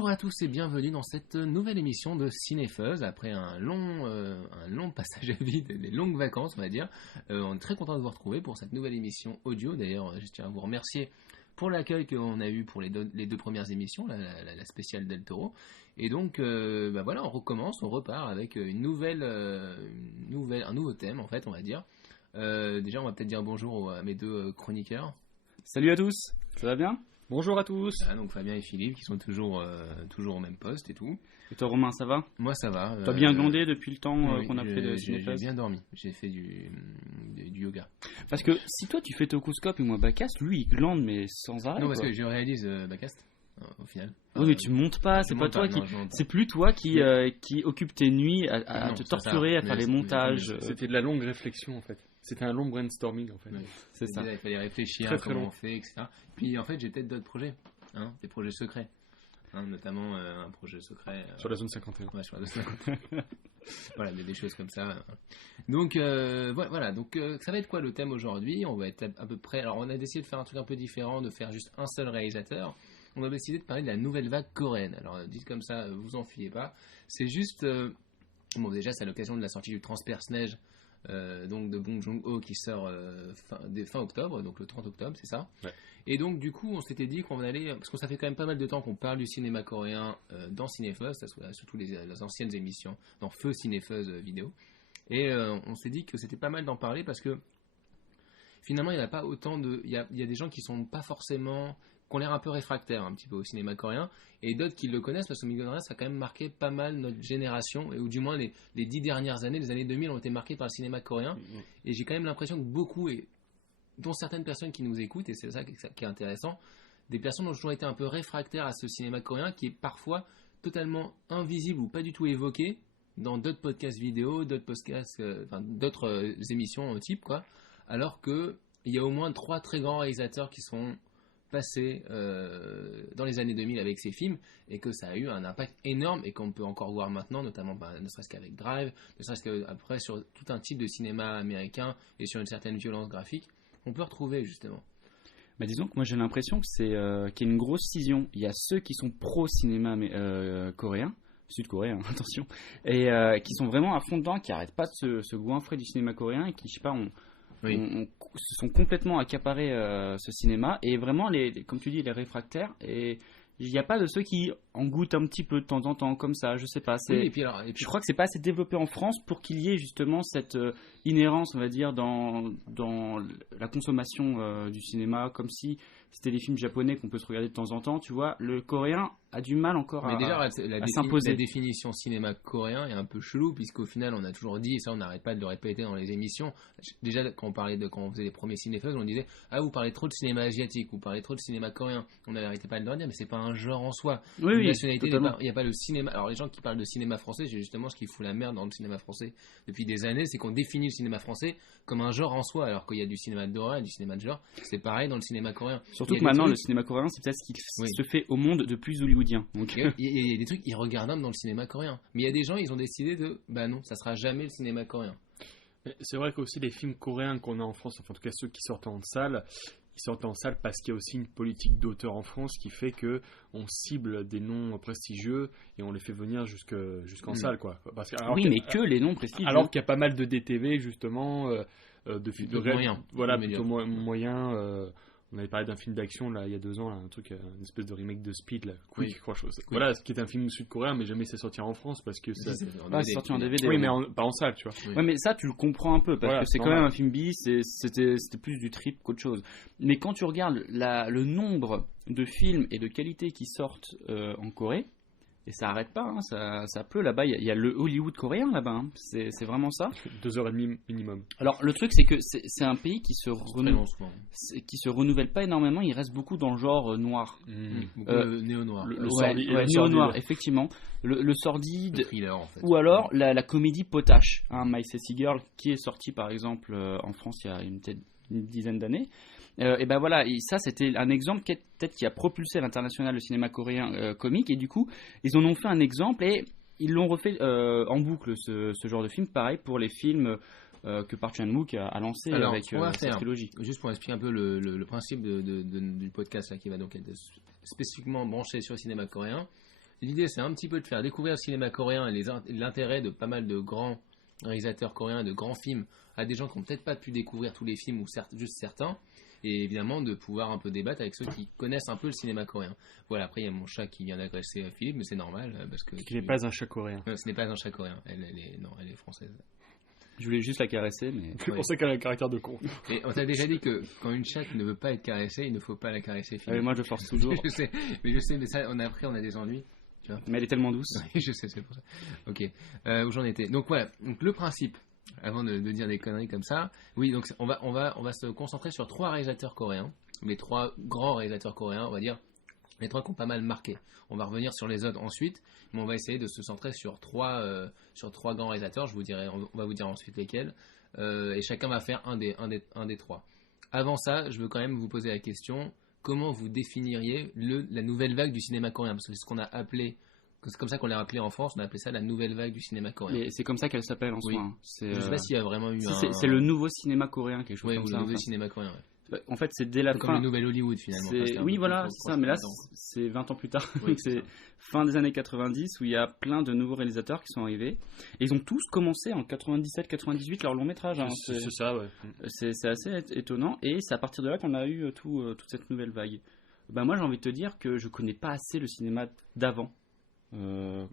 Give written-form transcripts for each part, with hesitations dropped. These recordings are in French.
Bonjour à tous et bienvenue dans cette nouvelle émission de Cinefuzz. Après un long passage à vide et des longues vacances, on va dire, on est très content de vous retrouver pour cette nouvelle émission audio. D'ailleurs, je tiens à vous remercier pour l'accueil qu'on a eu pour les deux premières émissions, la spéciale Del Toro. Et donc, voilà, on recommence, on repart avec un nouveau thème, en fait, on va dire. Déjà, on va peut-être dire bonjour à mes deux chroniqueurs. Salut à tous, ça va bien ? Bonjour à tous. Voilà, donc Fabien et Philippe qui sont toujours au même poste et tout. Et toi Romain, ça va ? Moi ça va. T'as bien glandé depuis le temps oui, qu'on a fait de Cinefuzz ? J'ai bien dormi, j'ai fait du yoga. Parce que si toi tu fais Tocoscope et moi Bacast, lui il glande mais sans arrêt. Non, parce que je réalise Bacast au final. Oui, mais tu montes pas, c'est pas toi qui. C'est plus toi qui occupe tes nuits à te torturer, à faire les montages. C'était de la longue réflexion en fait. C'était un long brainstorming en fait. Oui. C'est ça. Il fallait réfléchir très, à très comment long. on fait, etc. Puis en fait, j'ai peut-être d'autres projets, des projets secrets. Notamment un projet secret. Sur la zone 51. Ouais, sur la zone 51. Voilà, des choses comme ça. Donc, voilà. Donc, ça va être quoi le thème aujourd'hui ? On va être à peu près. Alors, on a décidé de faire un truc un peu différent, de faire juste un seul réalisateur. On a décidé de parler de la nouvelle vague coréenne. Alors, dites comme ça, vous enfuyez pas. C'est juste. Bon, déjà, c'est à l'occasion de la sortie du Transperce-Neige. Donc de Bong Joon-ho qui sort fin octobre, donc le 30 octobre, c'est ça. Ouais. Et donc du coup, on s'était dit qu'on allait, parce que ça fait quand même pas mal de temps qu'on parle du cinéma coréen dans Cinefuzz, surtout les anciennes émissions, dans Feu Cinefuzz vidéo. Et on s'est dit que c'était pas mal d'en parler parce que finalement, il n'y en a pas autant de, il y a des gens qui sont pas forcément, qui ont l'air un peu réfractaires un petit peu au cinéma coréen, et d'autres qui le connaissent parce que Millionnaire, ça a quand même marqué pas mal notre génération, ou du moins les 10 dernières années, les années 2000 ont été marquées par le cinéma coréen, et j'ai quand même l'impression que beaucoup, et dont certaines personnes qui nous écoutent, et c'est ça qui est intéressant, des personnes ont toujours été un peu réfractaires à ce cinéma coréen qui est parfois totalement invisible ou pas du tout évoqué dans d'autres podcasts vidéo, d'autres podcasts, d'autres émissions type, quoi, alors qu'il y a au moins 3 très grands réalisateurs qui sont passé dans les années 2000 avec ces films et que ça a eu un impact énorme et qu'on peut encore voir maintenant, notamment ne serait-ce qu'avec Drive, ne serait-ce qu'après sur tout un type de cinéma américain et sur une certaine violence graphique, on peut retrouver justement. Bah disons que moi j'ai l'impression que qu'il y a une grosse scission. Il y a ceux qui sont pro-cinéma coréen, sud-coréen, attention, et qui sont vraiment à fond dedans, qui n'arrêtent pas de se goinfrer du cinéma coréen et qui, je sais pas, se sont complètement accaparés ce cinéma, et vraiment comme tu dis, les réfractaires, et il n'y a pas de ceux qui en goûtent un petit peu de temps en temps comme ça, je sais pas. Et puis, je crois que c'est pas assez développé en France pour qu'il y ait justement cette inhérence, on va dire, dans la consommation du cinéma, comme si c'était les films japonais qu'on peut se regarder de temps en temps, tu vois. Le coréen a du mal encore à s'imposer. La définition cinéma coréen est un peu chelou, puisqu'au final on a toujours dit, et ça on n'arrête pas de le répéter dans les émissions, déjà quand on faisait les premiers Cinefuzz, on disait vous parlez trop de cinéma asiatique, vous parlez trop de cinéma coréen, on n'arrêtait pas de le dire, mais c'est pas un genre en soi. Oui, nationalité, il n'y a pas le cinéma. Alors les gens qui parlent de cinéma français, c'est justement ce qui fout la merde dans le cinéma français depuis des années, c'est qu'on définit le cinéma français comme un genre en soi, alors qu'il y a du cinéma d'horreur et du cinéma de genre. C'est pareil dans le cinéma coréen. Surtout que maintenant le cinéma coréen, c'est peut-être ce qui se fait au monde de plus hollywoodien. Donc il y a des trucs irregardables dans le cinéma coréen, mais il y a des gens, ils ont décidé non, ça sera jamais le cinéma coréen. C'est vrai qu'aussi les films coréens qu'on a en France, enfin en tout cas ceux qui sortent en salle, ils sortent en salle parce qu'il y a aussi une politique d'auteur en France qui fait que on cible des noms prestigieux et on les fait venir jusqu'en salle, quoi. Mais que les noms prestigieux. Alors qu'il y a pas mal de DTV justement, de films moyens. Voilà, plutôt moyens. On avait parlé d'un film d'action là il y a 2 ans, là, un truc, une espèce de remake de Speed, là, Quick, je crois. Voilà, ce qui est un film sud-coréen, mais jamais c'est sorti en France parce que c'est sorti en DVD. Oui, mais pas en salle, tu vois. Oui. Ouais, mais ça tu le comprends un peu parce que c'est quand même un film bis, c'était plus du trip qu'autre chose. Mais quand tu regardes le nombre de films et de qualités qui sortent en Corée, et ça arrête pas, ça pleut là-bas. Il y a le Hollywood coréen là-bas, c'est vraiment ça. 2h30 minimum. Alors le truc c'est que c'est un pays qui se renouvelle pas énormément. Il reste beaucoup dans le genre noir, néo-noir. Néo-noir, effectivement. Le sordide, le thriller, en fait. Ou alors la comédie potache. My Sassy Girl, qui est sortie par exemple en France il y a peut-être une dizaine d'années. Et ben voilà, ça c'était un exemple peut-être qui a propulsé à l'international le cinéma coréen comique, et du coup ils en ont fait un exemple et ils l'ont refait en boucle ce genre de film, pareil pour les films que Park Chan-wook a lancé avec cette trilogie. Juste pour expliquer un peu le principe du podcast là, qui va donc être spécifiquement branché sur le cinéma coréen. L'idée, c'est un petit peu de faire découvrir le cinéma coréen et l'intérêt de pas mal de grands réalisateurs coréens, de grands films, à des gens qui n'ont peut-être pas pu découvrir tous les films ou juste certains. Et évidemment, de pouvoir un peu débattre avec ceux qui connaissent un peu le cinéma coréen. Voilà, après, il y a mon chat qui vient d'agresser Philippe, mais c'est normal. Parce que Qui n'est pas un chat coréen. Ce n'est pas un chat coréen. Elle est française. Je voulais juste la caresser, mais. C'est pour ça qu'elle a un caractère de con. Et on t'a déjà dit que quand une chatte ne veut pas être caressée, il ne faut pas la caresser. Ah, moi, je force toujours. je sais, mais ça, on a des ennuis. Tu vois. Mais elle est tellement douce. Oui, je sais, c'est pour ça. Ok, où j'en étais. Donc voilà, donc le principe, avant de dire des conneries comme ça, oui, donc on va se concentrer sur 3 réalisateurs coréens, les 3 grands réalisateurs coréens, on va dire, les 3 qui ont pas mal marqué. On va revenir sur les autres ensuite, mais on va essayer de se centrer sur 3 grands réalisateurs. On va vous dire ensuite lesquels, et chacun va faire un des 3. Avant ça, je veux quand même vous poser la question: comment vous définiriez la nouvelle vague du cinéma coréen? Parce que c'est ce qu'on a appelé, c'est comme ça qu'on l'a appelé en France, on a appelé ça la nouvelle vague du cinéma coréen. Mais c'est comme ça qu'elle s'appelle en soi. Hein. Je ne sais pas s'il y a vraiment eu c'est le nouveau cinéma coréen, quelque chose oui, comme ça. Le nouveau cinéma coréen, ouais. En fait, c'est dès la comme fin. le nouvel Hollywood finalement. Oui, voilà, c'est ça. Mais là, c'est 20 ans plus tard. Oui, c'est fin des années 90 où il y a plein de nouveaux réalisateurs qui sont arrivés. Et ils ont tous commencé en 97-98 leur long métrage. Hein. C'est ça, ouais. C'est assez étonnant. Et c'est à partir de là qu'on a eu toute cette nouvelle vague. Ben moi, j'ai envie de te dire que je connais pas assez le cinéma d'avant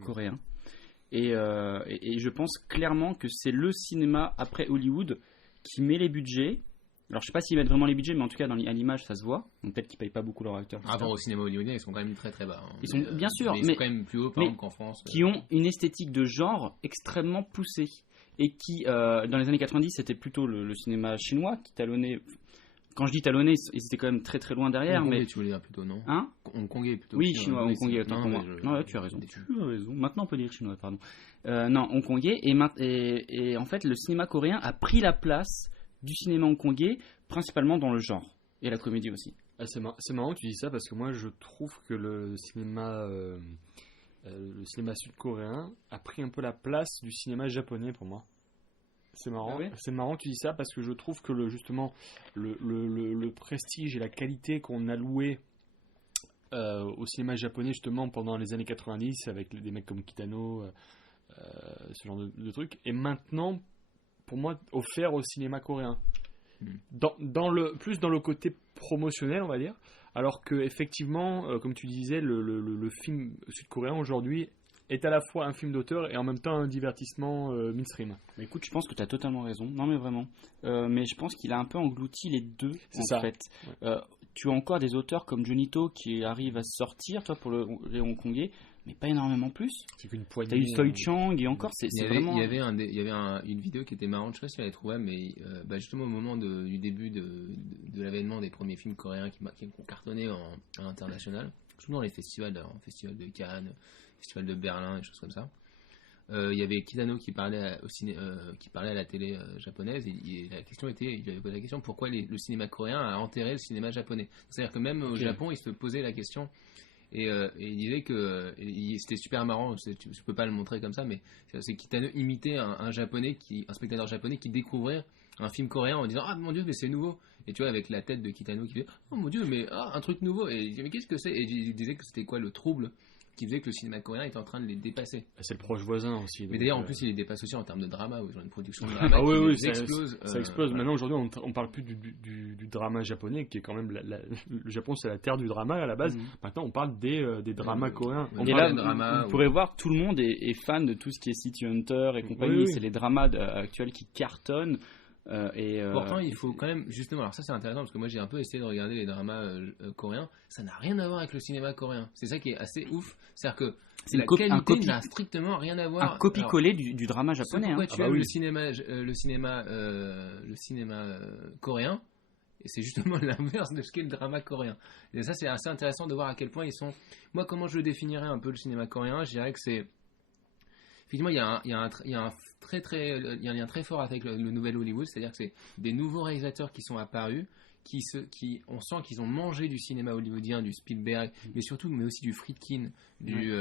coréen. Et je pense clairement que c'est le cinéma après Hollywood qui met les budgets. Alors je sais pas s'ils mettent vraiment les budgets, mais en tout cas à l'image ça se voit. Donc peut-être qu'ils payent pas beaucoup leurs acteurs. Avant au cinéma hollywoodien, ils sont quand même très très bas. Hein. Ils sont bien sûr, mais ils sont quand même plus hauts par exemple qu'en France. Qui ont une esthétique de genre extrêmement poussée et qui dans les années 90 c'était plutôt le cinéma chinois qui talonnait. Quand je dis talonner, ils étaient quand même très très loin derrière. Hongkongais, mais tu voulais dire plutôt, non? Hein? Hongkongais plutôt. Oui, chinois, hongkongais, autant pour moi. Non, ouais, tu as raison. Maintenant, on peut dire chinois, pardon. Non, hongkongais. Et en fait, le cinéma coréen a pris la place du cinéma hongkongais, principalement dans le genre. Et la comédie aussi. Ah, c'est marrant que tu dis ça parce que moi, je trouve que le cinéma sud-coréen a pris un peu la place du cinéma japonais pour moi. C'est marrant. Ah oui. C'est marrant que tu dis ça parce que je trouve que justement le prestige et la qualité qu'on a loué au cinéma japonais justement pendant les années 90 avec des mecs comme Kitano, ce genre de trucs, est maintenant pour moi offert au cinéma coréen. Plus dans le côté promotionnel, on va dire, alors que effectivement, comme tu disais, le film sud-coréen aujourd'hui est à la fois un film d'auteur et en même temps un divertissement mainstream. Mais écoute, je pense que tu as totalement raison. Non, mais vraiment. Mais je pense qu'il a un peu englouti les deux, en fait. Ouais. Tu as encore des auteurs comme Junito qui arrivent à sortir, toi, pour les hongkongais, mais pas énormément plus. C'est qu'une poignée. Tu as eu Soi Chang et encore, c'est vraiment... Il y avait une vidéo qui était marrante, je ne sais pas si tu l'avais trouvée, mais justement au moment du début de l'avènement des premiers films coréens qui ont cartonné à l'international, surtout dans les festivals de Cannes, Festival de Berlin, des choses comme ça. Il y avait Kitano qui parlait à la télé japonaise et la question était, il avait posé la question pourquoi le cinéma coréen a enterré le cinéma japonais. C'est-à-dire que même au Japon, il se posait la question et il disait que c'était super marrant. Je peux pas le montrer comme ça, mais c'est Kitano imitait un spectateur japonais qui découvrait un film coréen en disant ah mon dieu mais c'est nouveau, et tu vois avec la tête de Kitano qui fait oh mon dieu mais un truc nouveau, et il disait mais qu'est-ce que c'est, et il disait que c'était quoi le trouble qui faisait que le cinéma coréen était en train de les dépasser. C'est le proche voisin aussi. Mais d'ailleurs, en plus, il les dépasse aussi en termes de drama, où ils ont une production de drama ça explose. Ça explose. Maintenant, aujourd'hui, on parle plus du drama japonais, qui est quand même... le Japon, c'est la terre du drama, à la base. Maintenant, on parle des dramas coréens. Et là, vous pourrez voir, tout le monde est fan de tout ce qui est City Hunter et compagnie. Oui. C'est les dramas actuels qui cartonnent. Pourtant, il faut quand même, justement, alors ça c'est intéressant parce que moi j'ai un peu essayé de regarder les dramas coréens, ça n'a rien à voir avec le cinéma coréen. C'est ça qui est assez ouf, c'est-à-dire que la qualité n'a strictement rien à voir. Un copie-coller du drama japonais. Pourquoi tu aimes le cinéma coréen, et c'est justement l'inverse de ce qu'est le drama coréen. Et ça c'est assez intéressant de voir à quel point ils sont. Moi, comment je définirais un peu le cinéma coréen, je dirais que c'est. Effectivement, il y a un lien très fort avec le nouvel Hollywood, c'est-à-dire que c'est des nouveaux réalisateurs qui sont apparus, on sent qu'ils ont mangé du cinéma hollywoodien, du Spielberg, mais aussi du Friedkin, du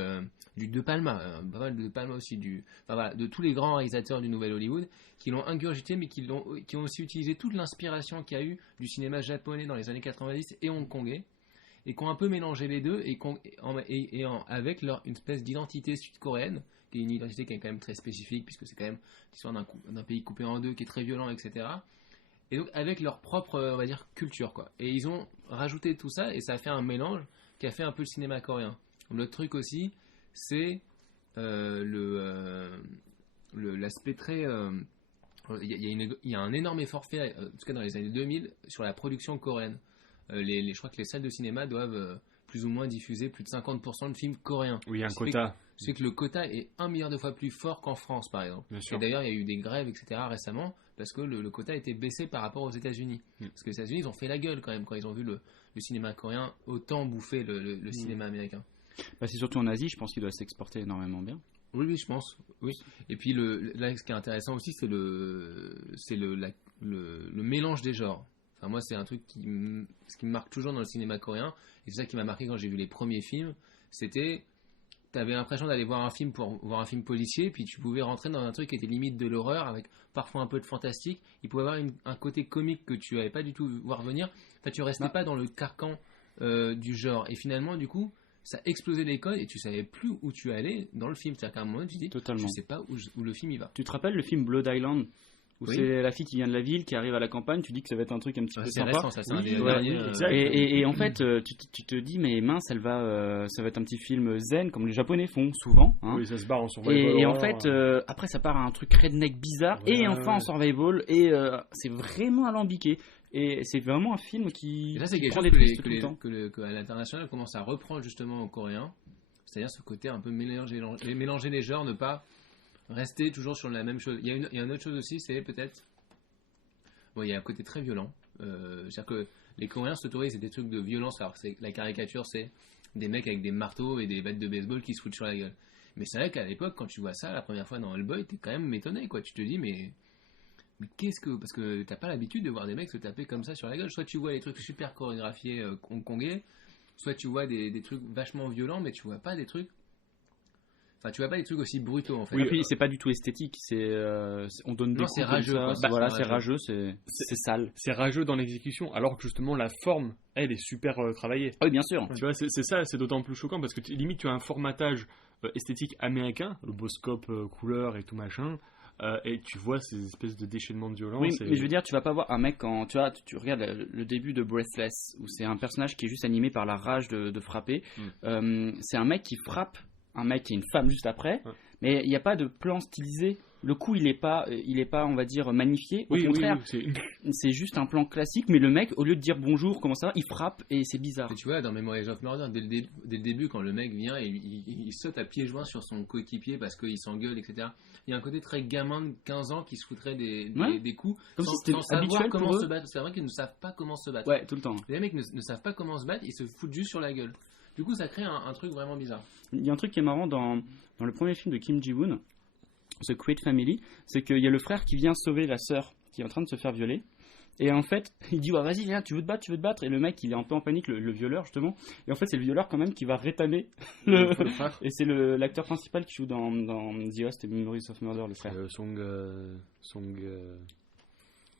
De Palma, pas mal de De Palma aussi, de tous les grands réalisateurs du nouvel Hollywood, qui l'ont ingurgité, mais qui ont aussi utilisé toute l'inspiration qu'il y a eu du cinéma japonais dans les années 90 et hongkongais. et qui ont un peu mélangé les deux avec une espèce d'identité sud-coréenne, qui est une identité qui est quand même très spécifique, puisque c'est quand même l'histoire d'un pays coupé en deux, qui est très violent, etc. Et donc avec leur propre, on va dire, culture, quoi. Et ils ont rajouté tout ça, et ça a fait un mélange qui a fait un peu le cinéma coréen. L'autre truc aussi, c'est l'aspect très... Il y a un énorme effort fait, en tout cas dans les années 2000, sur la production coréenne. Je crois que les salles de cinéma doivent plus ou moins diffuser plus de 50% de films coréens. Oui, un quota. C'est que le quota est 1 milliard de fois plus fort qu'en France, par exemple. Bien sûr. Et d'ailleurs, il y a eu des grèves, etc. récemment, parce que le quota a été baissé par rapport aux États-Unis. Parce que les États-Unis, ils ont fait la gueule quand même, quand ils ont vu le cinéma coréen autant bouffer le cinéma américain. Bah, c'est surtout en Asie, je pense qu'il doit s'exporter énormément bien. Oui, je pense. Oui. Et puis là, ce qui est intéressant aussi, c'est le mélange des genres. Enfin, moi, c'est un truc qui me marque toujours dans le cinéma coréen. Et c'est ça qui m'a marqué quand j'ai vu les premiers films. C'était, t'avais l'impression d'aller voir un film pour voir un film policier, puis tu pouvais rentrer dans un truc qui était limite de l'horreur, avec parfois un peu de fantastique. Il pouvait avoir un côté comique que tu n'avais pas du tout vu voir venir. Enfin, tu restais pas dans le carcan du genre. Et finalement, du coup, ça explosait les codes et tu savais plus où tu allais dans le film. C'est-à-dire qu'à un moment, tu dis, je sais pas où le film y va. Tu te rappelles le film Blood Island, où c'est la fille qui vient de la ville, qui arrive à la campagne, tu dis que ça va être un truc un petit peu sympa. Récent, ça, c'est un des derniers, et en fait, tu te dis, mais mince, ça va être un petit film zen, comme les Japonais font souvent. Hein. Oui, ça se barre en survival. Et en fait, après, ça part à un truc redneck bizarre, et enfin en survival, et c'est vraiment alambiqué. Et c'est vraiment un film qui ça, c'est quelque prend chose des twists tout le temps. que à l'international commence à reprendre justement au coréen, c'est-à-dire ce côté un peu mélanger les genres, ne pas rester toujours sur la même chose. Il y a une autre chose aussi, c'est peut-être, bon, il y a un côté très violent, c'est-à-dire que les Coréens s'autorisent des trucs de violence. Alors la caricature, c'est des mecs avec des marteaux et des battes de baseball qui se foutent sur la gueule. Mais c'est vrai qu'à l'époque, quand tu vois ça la première fois dans Hellboy, t'es quand même étonné, quoi. Tu te dis mais parce que t'as pas l'habitude de voir des mecs se taper comme ça sur la gueule. Soit tu vois les trucs super chorégraphiés hongkongais, soit tu vois des trucs vachement violents, mais tu vois pas des trucs aussi brutaux en fait. Oui, et puis c'est pas du tout esthétique, on donne des coups c'est rageux, comme ça. quoi. C'est rageux, c'est sale. C'est rageux dans l'exécution, alors que justement la forme, elle est super travaillée. Ah oui, bien sûr. Tu vois, c'est ça, c'est d'autant plus choquant parce que limite tu as un formatage esthétique américain, le beau scope couleur et tout machin. Et tu vois ces espèces de déchaînements de violence. Oui, mais je veux dire, tu vas pas voir un mec quand tu regardes le début de Breathless, où c'est un personnage qui est juste animé par la rage de frapper. C'est un mec qui frappe un mec et une femme juste après, mais il n'y a pas de plan stylisé. Le coup, il est pas, on va dire, magnifié. Au contraire, c'est juste un plan classique, mais le mec, au lieu de dire bonjour, comment ça va, il frappe et c'est bizarre. Et tu vois, dans Memories of Murder, dès le début, quand le mec vient et il saute à pieds joints sur son coéquipier parce qu'il s'engueule, etc. Il y a un côté très gamin de 15 ans qui se foutrait des coups comme si c'était sans habituel savoir comment pour eux. se battre. C'est vrai qu'ils ne savent pas comment se battre. Ouais, tout le temps. Les mecs ne savent pas comment se battre, ils se foutent juste sur la gueule. Du coup, ça crée un truc vraiment bizarre. Il y a un truc qui est marrant dans le premier film de Kim Ji-woon, The Great Family, c'est qu'il y a le frère qui vient sauver la sœur qui est en train de se faire violer. Et en fait, il dit vas-y, viens, tu veux te battre. Et le mec, il est un peu en panique, le violeur justement. Et en fait, c'est le violeur quand même qui va rétamer le frère. Et c'est l'acteur principal qui joue dans The Host et Memories of Murder, le frère.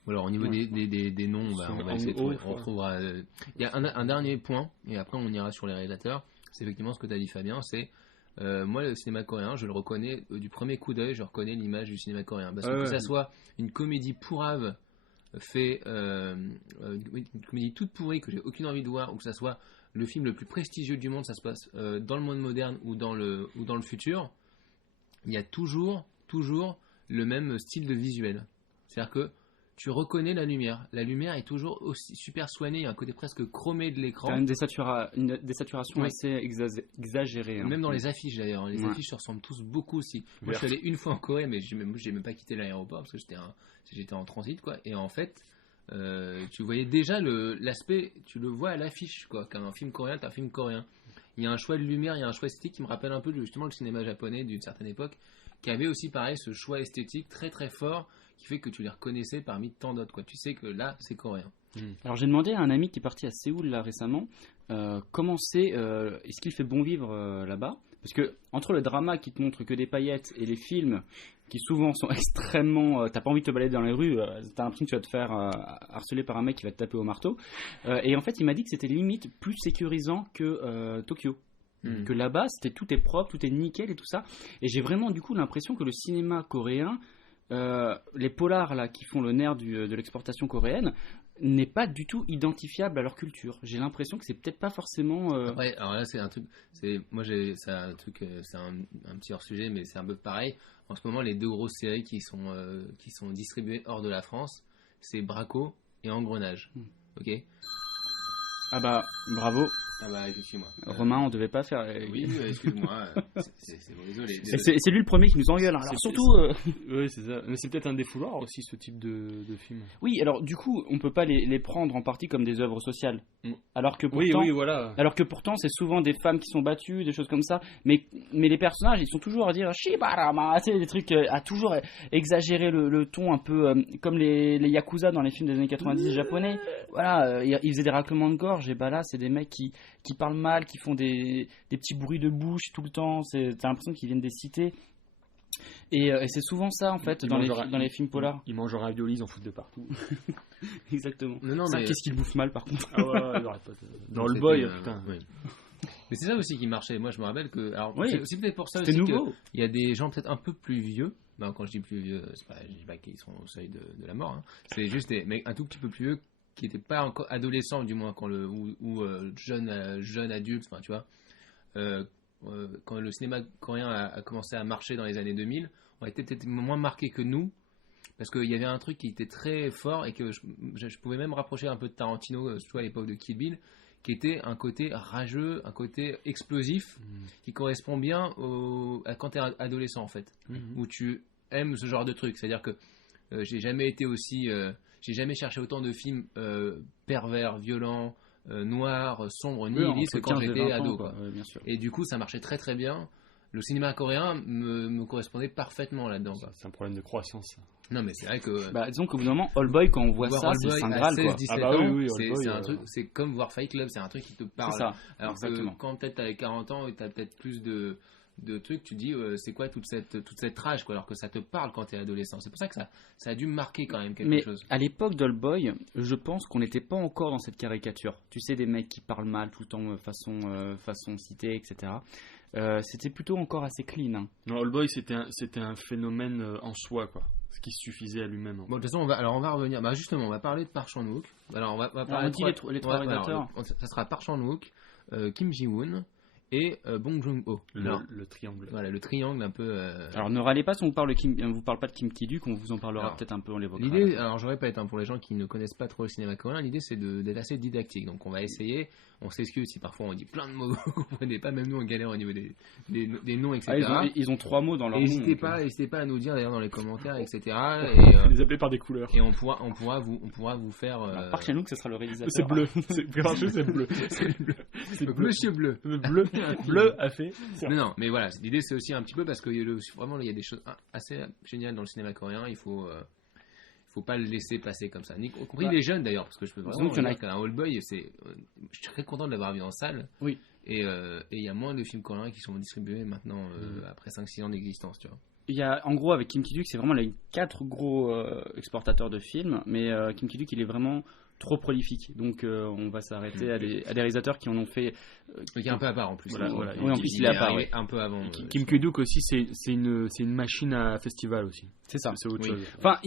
Alors au niveau des noms, on va essayer de trouver. On retrouvera. Il y a un dernier point, et après on ira sur les réalisateurs. C'est effectivement ce que tu as dit, Fabien. C'est moi, le cinéma coréen, je le reconnais du premier coup d'œil. Je reconnais l'image du cinéma coréen, parce que ça soit une comédie pourrave une comédie toute pourrie que j'ai aucune envie de voir, ou que ça soit le film le plus prestigieux du monde, ça se passe dans le monde moderne ou dans le futur, il y a toujours le même style de visuel. C'est-à-dire que tu reconnais la lumière. La lumière est toujours aussi super soignée, il y a un côté presque chromé de l'écran. Une désaturation assez exagérée. Même dans les affiches d'ailleurs. Les affiches se ressemblent tous beaucoup aussi. Moi je suis allé une fois en Corée, mais j'ai même pas quitté l'aéroport parce que j'étais en transit, quoi. Et en fait, tu voyais déjà l'aspect, tu le vois à l'affiche, quoi. Qu'un film coréen, t'as un film coréen. Il y a un choix de lumière, il y a un choix esthétique qui me rappelle un peu justement le cinéma japonais d'une certaine époque, qui avait aussi pareil ce choix esthétique très très fort, qui fait que tu les reconnaissais parmi tant d'autres, quoi. Tu sais que là, c'est coréen. Alors j'ai demandé à un ami qui est parti à Séoul là récemment, comment c'est, est-ce qu'il fait bon vivre là-bas, Parce que entre le drama qui te montre que des paillettes et les films qui souvent sont extrêmement... t'as pas envie de te balader dans les rues, t'as l'impression que tu vas te faire harceler par un mec qui va te taper au marteau. Et en fait, il m'a dit que c'était limite plus sécurisant que Tokyo. Que là-bas, tout est propre, tout est nickel et tout ça. Et j'ai vraiment du coup l'impression que le cinéma coréen, les polars là qui font le nerf de l'exportation coréenne, n'est pas du tout identifiable à leur culture. J'ai l'impression que c'est peut-être pas forcément... Après, alors là, c'est un truc... c'est un truc... c'est un petit hors-sujet, mais c'est un peu pareil. En ce moment, les 2 grosses séries qui sont distribuées hors de la France, c'est Braco et Engrenage. Ok. Ah bah, bravo. Ah bah, excuse-moi. Romain, on devait pas faire... Oui, excuse-moi. C'est bon, désolé. C'est lui le premier qui nous engueule. Hein. Alors surtout... Oui, c'est ça. Mais c'est peut-être un défouloir aussi, ce type de film. Oui, alors du coup, on peut pas les prendre en partie comme des œuvres sociales. Alors que pourtant, oui, voilà. Alors que pourtant, c'est souvent des femmes qui sont battues, des choses comme ça. Mais les personnages, ils sont toujours à dire Shibarama, c'est des trucs à toujours exagérer le ton un peu comme les Yakuza dans les films des années 90 japonais. Voilà, ils faisaient des raclements de gorge. Et bah là, c'est des mecs qui parlent mal, qui font des petits bruits de bouche tout le temps. T'as l'impression qu'ils viennent des cités. Et c'est souvent ça en fait dans les films polars. Ils mangent en raviolis, ils en foutent de partout. Exactement. Non, ça, mais... qu'est-ce qu'ils bouffent mal par contre. Ah ouais, il arrête pas. Dans Old Boy, putain. Oui. Mais c'est ça aussi qui marchait. Moi, je me rappelle que. Alors, oui, c'est aussi peut-être pour ça c'était aussi nouveau. Il y a des gens peut-être un peu plus vieux. Ben, quand je dis plus vieux, je dis pas qu'ils sont au seuil de la mort. Hein. C'est juste des mecs un tout petit peu plus vieux qui n'étaient pas encore adolescents, du moins, quand ou jeune adulte, enfin, tu vois. Quand le cinéma coréen a commencé à marcher dans les années 2000, on était peut-être moins marqués que nous, parce qu'il y avait un truc qui était très fort et que je pouvais même rapprocher un peu de Tarantino, surtout à l'époque de Kill Bill, qui était un côté rageux, un côté explosif, qui correspond bien à quand tu es adolescent en fait, où tu aimes ce genre de truc. C'est-à-dire que j'ai jamais cherché autant de films pervers, violents, noirs, sombres, nihilistes que quand j'étais ado. Quoi. Bien sûr. Et du coup, ça marchait très très bien. Le cinéma coréen me correspondait parfaitement là-dedans. C'est un problème de croissance. Ça. Non, mais c'est vrai que. Disons qu'au bout d'un moment, All Boy, quand on voit ça, c'est un graal. 16-17 ah bah ans, oui, c'est un truc, c'est comme voir Fight Club, c'est un truc qui te parle. C'est ça. Alors exactement. que quand peut-être t'as 40 ans et t'as peut-être plus de trucs, tu dis c'est quoi toute cette rage, quoi, alors que ça te parle quand t'es adolescent. C'est pour ça que ça a dû me marquer quand même quelque chose. Mais à l'époque d'All Boy, je pense qu'on n'était pas encore dans cette caricature. Tu sais, des mecs qui parlent mal tout le temps, façon citée, etc. C'était plutôt encore assez clean. Hein. Non, All Boy, c'était un phénomène en soi, quoi. Ce qui suffisait à lui-même. Bon, de toute façon, on va revenir. Bah, justement, on va parler de Park Chan-wook. Alors, on va parler de les trois rédacteurs. Ça sera Park Chan-wook, Kim Ji-woon et Bong Joon-ho. Le triangle. Voilà, le triangle un peu. Alors, ne râlez pas si on vous parle pas de Kim Ki-duk, on vous en parlera peut-être un peu, on l'évoquera. L'idée, alors je répète, pour les gens qui ne connaissent pas trop le cinéma coréen, l'idée c'est d'être assez didactique. Donc, on va essayer. On s'excuse si parfois on dit plein de mots que vous ne comprenez pas, même nous on galère au niveau des noms, etc. Ils ont 3 mots dans leur nom. N'hésitez pas à nous dire d'ailleurs dans les commentaires, etc. Et les appeler par des couleurs. Et on pourra vous faire. Par chez nous, que ce sera le réalisateur. C'est bleu. C'est bleu. C'est bleu. Monsieur bleu. Bleu a fait. Non, mais voilà, l'idée c'est aussi un petit peu parce que vraiment il y a des choses assez géniales dans le cinéma coréen. Il faut pas le laisser passer comme ça, y compris les jeunes d'ailleurs, parce que je peux vraiment dire qu'un Old Boy, je suis très content de l'avoir vu en salle. Oui. Et il y a moins de films coréens qui sont distribués maintenant après 5-6 ans d'existence, tu vois. Il y a, en gros, avec Kim Ki-duk, c'est vraiment les 4 gros exportateurs de films, mais Kim Ki-duk, il est vraiment trop prolifique. Donc, on va s'arrêter à des réalisateurs qui en ont fait. Qui est un peu à part en plus. Voilà. Oui, en plus, il est à part. Ouais. Un peu avant. Kim Ki-duk aussi, c'est une machine à festival aussi. C'est ça. C'est autre chose. Enfin,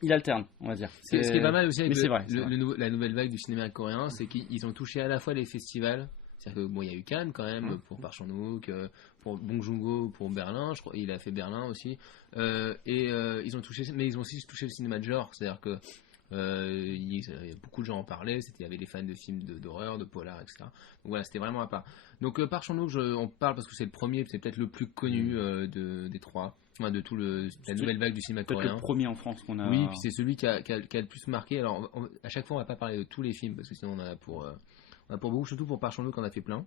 il alterne, on va dire. Ce qui est pas mal aussi avec la nouvelle vague du cinéma coréen, c'est qu'ils ont touché à la fois les festivals. C'est-à-dire que il y a eu Cannes quand même pour Park Chan-wook, pour Bong Joon-ho pour Berlin, je crois, il a fait Berlin aussi. Ils ont touché, mais ils ont aussi touché le cinéma de genre. C'est-à-dire que beaucoup de gens en parlaient. Il y avait des fans de films d'horreur, de polar, etc. Donc voilà, c'était vraiment à part. Donc Park Chan-wook, on parle parce que c'est le premier, c'est peut-être le plus connu des trois. Enfin, de la nouvelle vague du cinéma coréen. Peut-être le premier en France qu'on a. Oui, puis c'est celui qui a le plus marqué. Alors, à chaque fois, on va pas parler de tous les films parce que sinon on en a pour beaucoup, surtout pour Park Chan-wook, on a fait plein.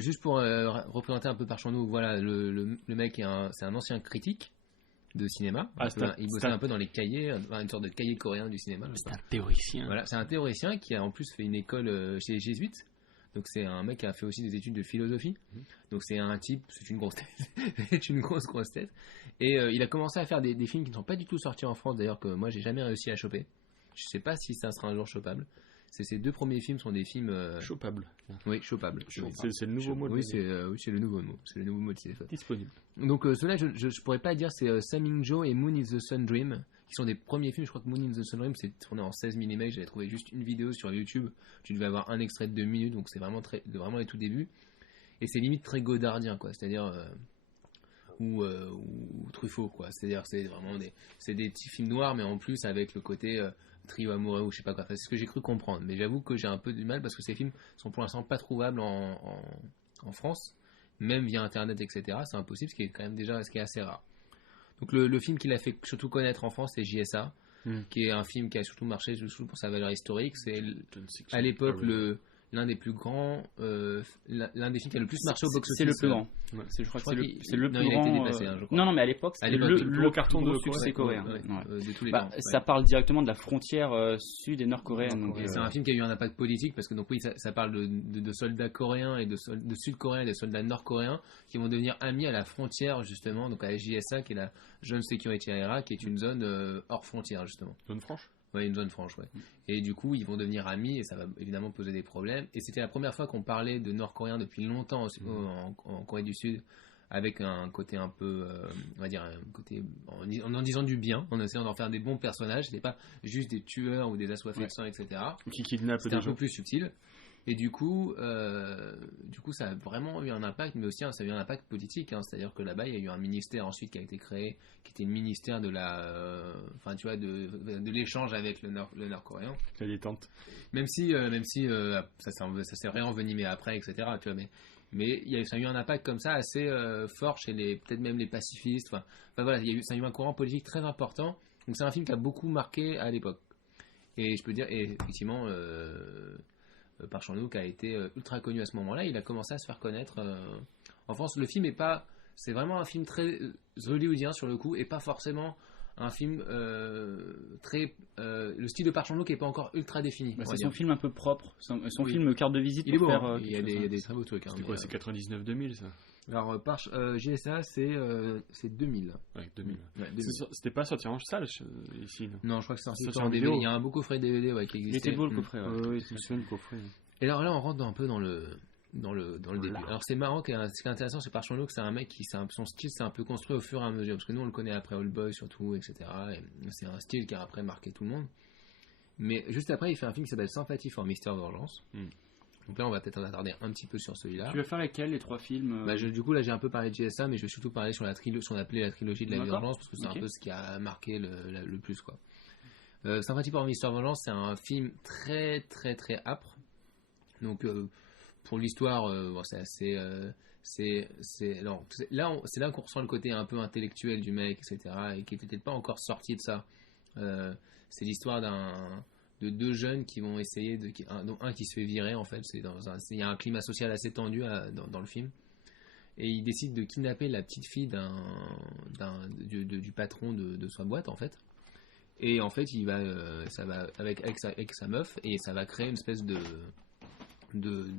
Juste pour représenter un peu Park Chan-wook, voilà, le mec c'est un ancien critique de cinéma. Il bossait un peu dans les cahiers, une sorte de cahier coréen du cinéma. C'est un théoricien. Voilà, c'est un théoricien qui a en plus fait une école chez les jésuites. Donc c'est un mec qui a fait aussi des études de philosophie. Donc c'est un type, c'est une grosse tête, c'est une grosse tête. Et il a commencé à faire des films qui ne sont pas du tout sortis en France, d'ailleurs que moi j'ai jamais réussi à choper. Je sais pas si ça sera un jour chopable. Ces deux premiers films sont des films Chopable. oui, chopables. C'est le nouveau mot. Oui, c'est le nouveau mot. C'est le nouveau mot de cinéphone. Disponible. Donc ceux-là, je pourrais pas dire, c'est Samingjo et Moon is the Sun Dream, qui sont des premiers films. Je crois que Moon is the Sun Dream, c'est tourné en 16 mm. J'avais trouvé juste une vidéo sur YouTube. Tu devais avoir un extrait de 2 minutes, donc c'est vraiment vraiment les tout débuts. Et c'est limite très godardien, quoi. C'est-à-dire ou Truffaut, quoi. C'est-à-dire c'est vraiment des petits films noirs, mais en plus avec le côté trio amoureux ou je sais pas quoi. Enfin, c'est ce que j'ai cru comprendre. Mais j'avoue que j'ai un peu du mal parce que ces films sont pour l'instant pas trouvables en France, même via internet, etc. C'est impossible, ce qui est quand même déjà ce qui est assez rare. Donc le film qu'il a fait surtout connaître en France, c'est JSA, qui est un film qui a surtout marché surtout pour sa valeur historique. C'est à l'époque l'un des plus grands, l'un des films qui a le plus marché au box-office. C'est le plus grand. Ouais. Je crois que c'est le non, plus il a grand. été déplacé, je crois. Non, mais à l'époque, c'était le gros carton plus de gros succès coréen. de tous les Bah, temps. ça parle directement de la frontière sud et nord-coréenne. Donc, Et c'est un film qui a eu un impact politique parce que donc oui, ça parle de soldats coréens et de sud-coréens et de soldats nord-coréens qui vont devenir amis à la frontière justement, donc à la JSA qui est la Joint Security Area, qui est une zone hors frontière justement. Zone franche. Ouais, une zone franche, ouais. Et du coup, ils vont devenir amis et ça va évidemment poser des problèmes. Et c'était la première fois qu'on parlait de Nord-Coréens depuis longtemps en Corée du Sud, avec un côté un peu, on va dire, un côté en disant du bien, en essayant d'en faire des bons personnages. C'était pas juste des tueurs ou des assoiffés de sang, etc. Qui kidnappe C'était des un peu gens. plus subtil. Et du coup, ça a vraiment eu un impact, mais aussi ça a eu un impact politique. C'est-à-dire que là-bas, il y a eu un ministère ensuite qui a été créé, qui était le ministère de enfin, tu vois, de l'échange avec le Nord-Coréen. La détente. Même si ça s'est réenvenimé après, etc. Tu vois, mais ça a eu un impact comme ça assez fort chez peut-être même les pacifistes. Enfin voilà, ça a eu un courant politique très important. Donc c'est un film qui a beaucoup marqué à l'époque. Et je peux dire, et effectivement. Park Chan-wook a été ultra connu à ce moment-là. Il a commencé à se faire connaître en France. Le film c'est vraiment un film très hollywoodien sur le coup et pas forcément un film très. Le style de Park Chan-wook n'est pas encore ultra défini. c'est son film un peu propre, son film carte de visite. Il est pour beau, faire, hein. Il y a des très beaux trucs. C'est quoi, c'est 99-2000 ça? Alors GSA c'est 2000. Ouais, 2000. Ouais, 2000. C'était pas sorti en salle ici. Non, je crois que c'est sorti en en DVD. vidéo. Il y a un beau coffret DVD qui Il existait. était beau le coffret. Oui, c'est le coffret. Et alors là, on rentre un peu dans le début. Alors c'est marrant, ce qui est intéressant, c'est Park Chan-wook, c'est un mec son style s'est un peu construit au fur et à mesure, parce que nous on le connaît après Old Boy surtout, etc. Et c'est un style qui a après marqué tout le monde. Mais juste après, il fait un film qui s'appelle Sympathie for Mr. Vengeance. Donc là, on va peut-être en attarder un petit peu sur celui-là. Tu vas faire lesquels, les trois films Du coup, là, j'ai un peu parlé de GSA, mais je vais surtout parler sur ce qu'on appelait la trilogie de la Vengeance, parce que c'est un peu ce qui a marqué le plus, quoi. Sympathie pour Mr. Vengeance, c'est un film très très très âpre. Donc pour l'histoire, c'est assez, c'est là qu'on ressent le côté un peu intellectuel du mec, etc. Et qui n'était peut-être pas encore sorti de ça. C'est l'histoire de deux jeunes qui vont essayer dont un qui se fait virer en fait. Il y a un climat social assez tendu dans le film. Et il décide de kidnapper la petite fille du patron de sa boîte en fait. Et en fait, ça va avec sa meuf et ça va créer une espèce de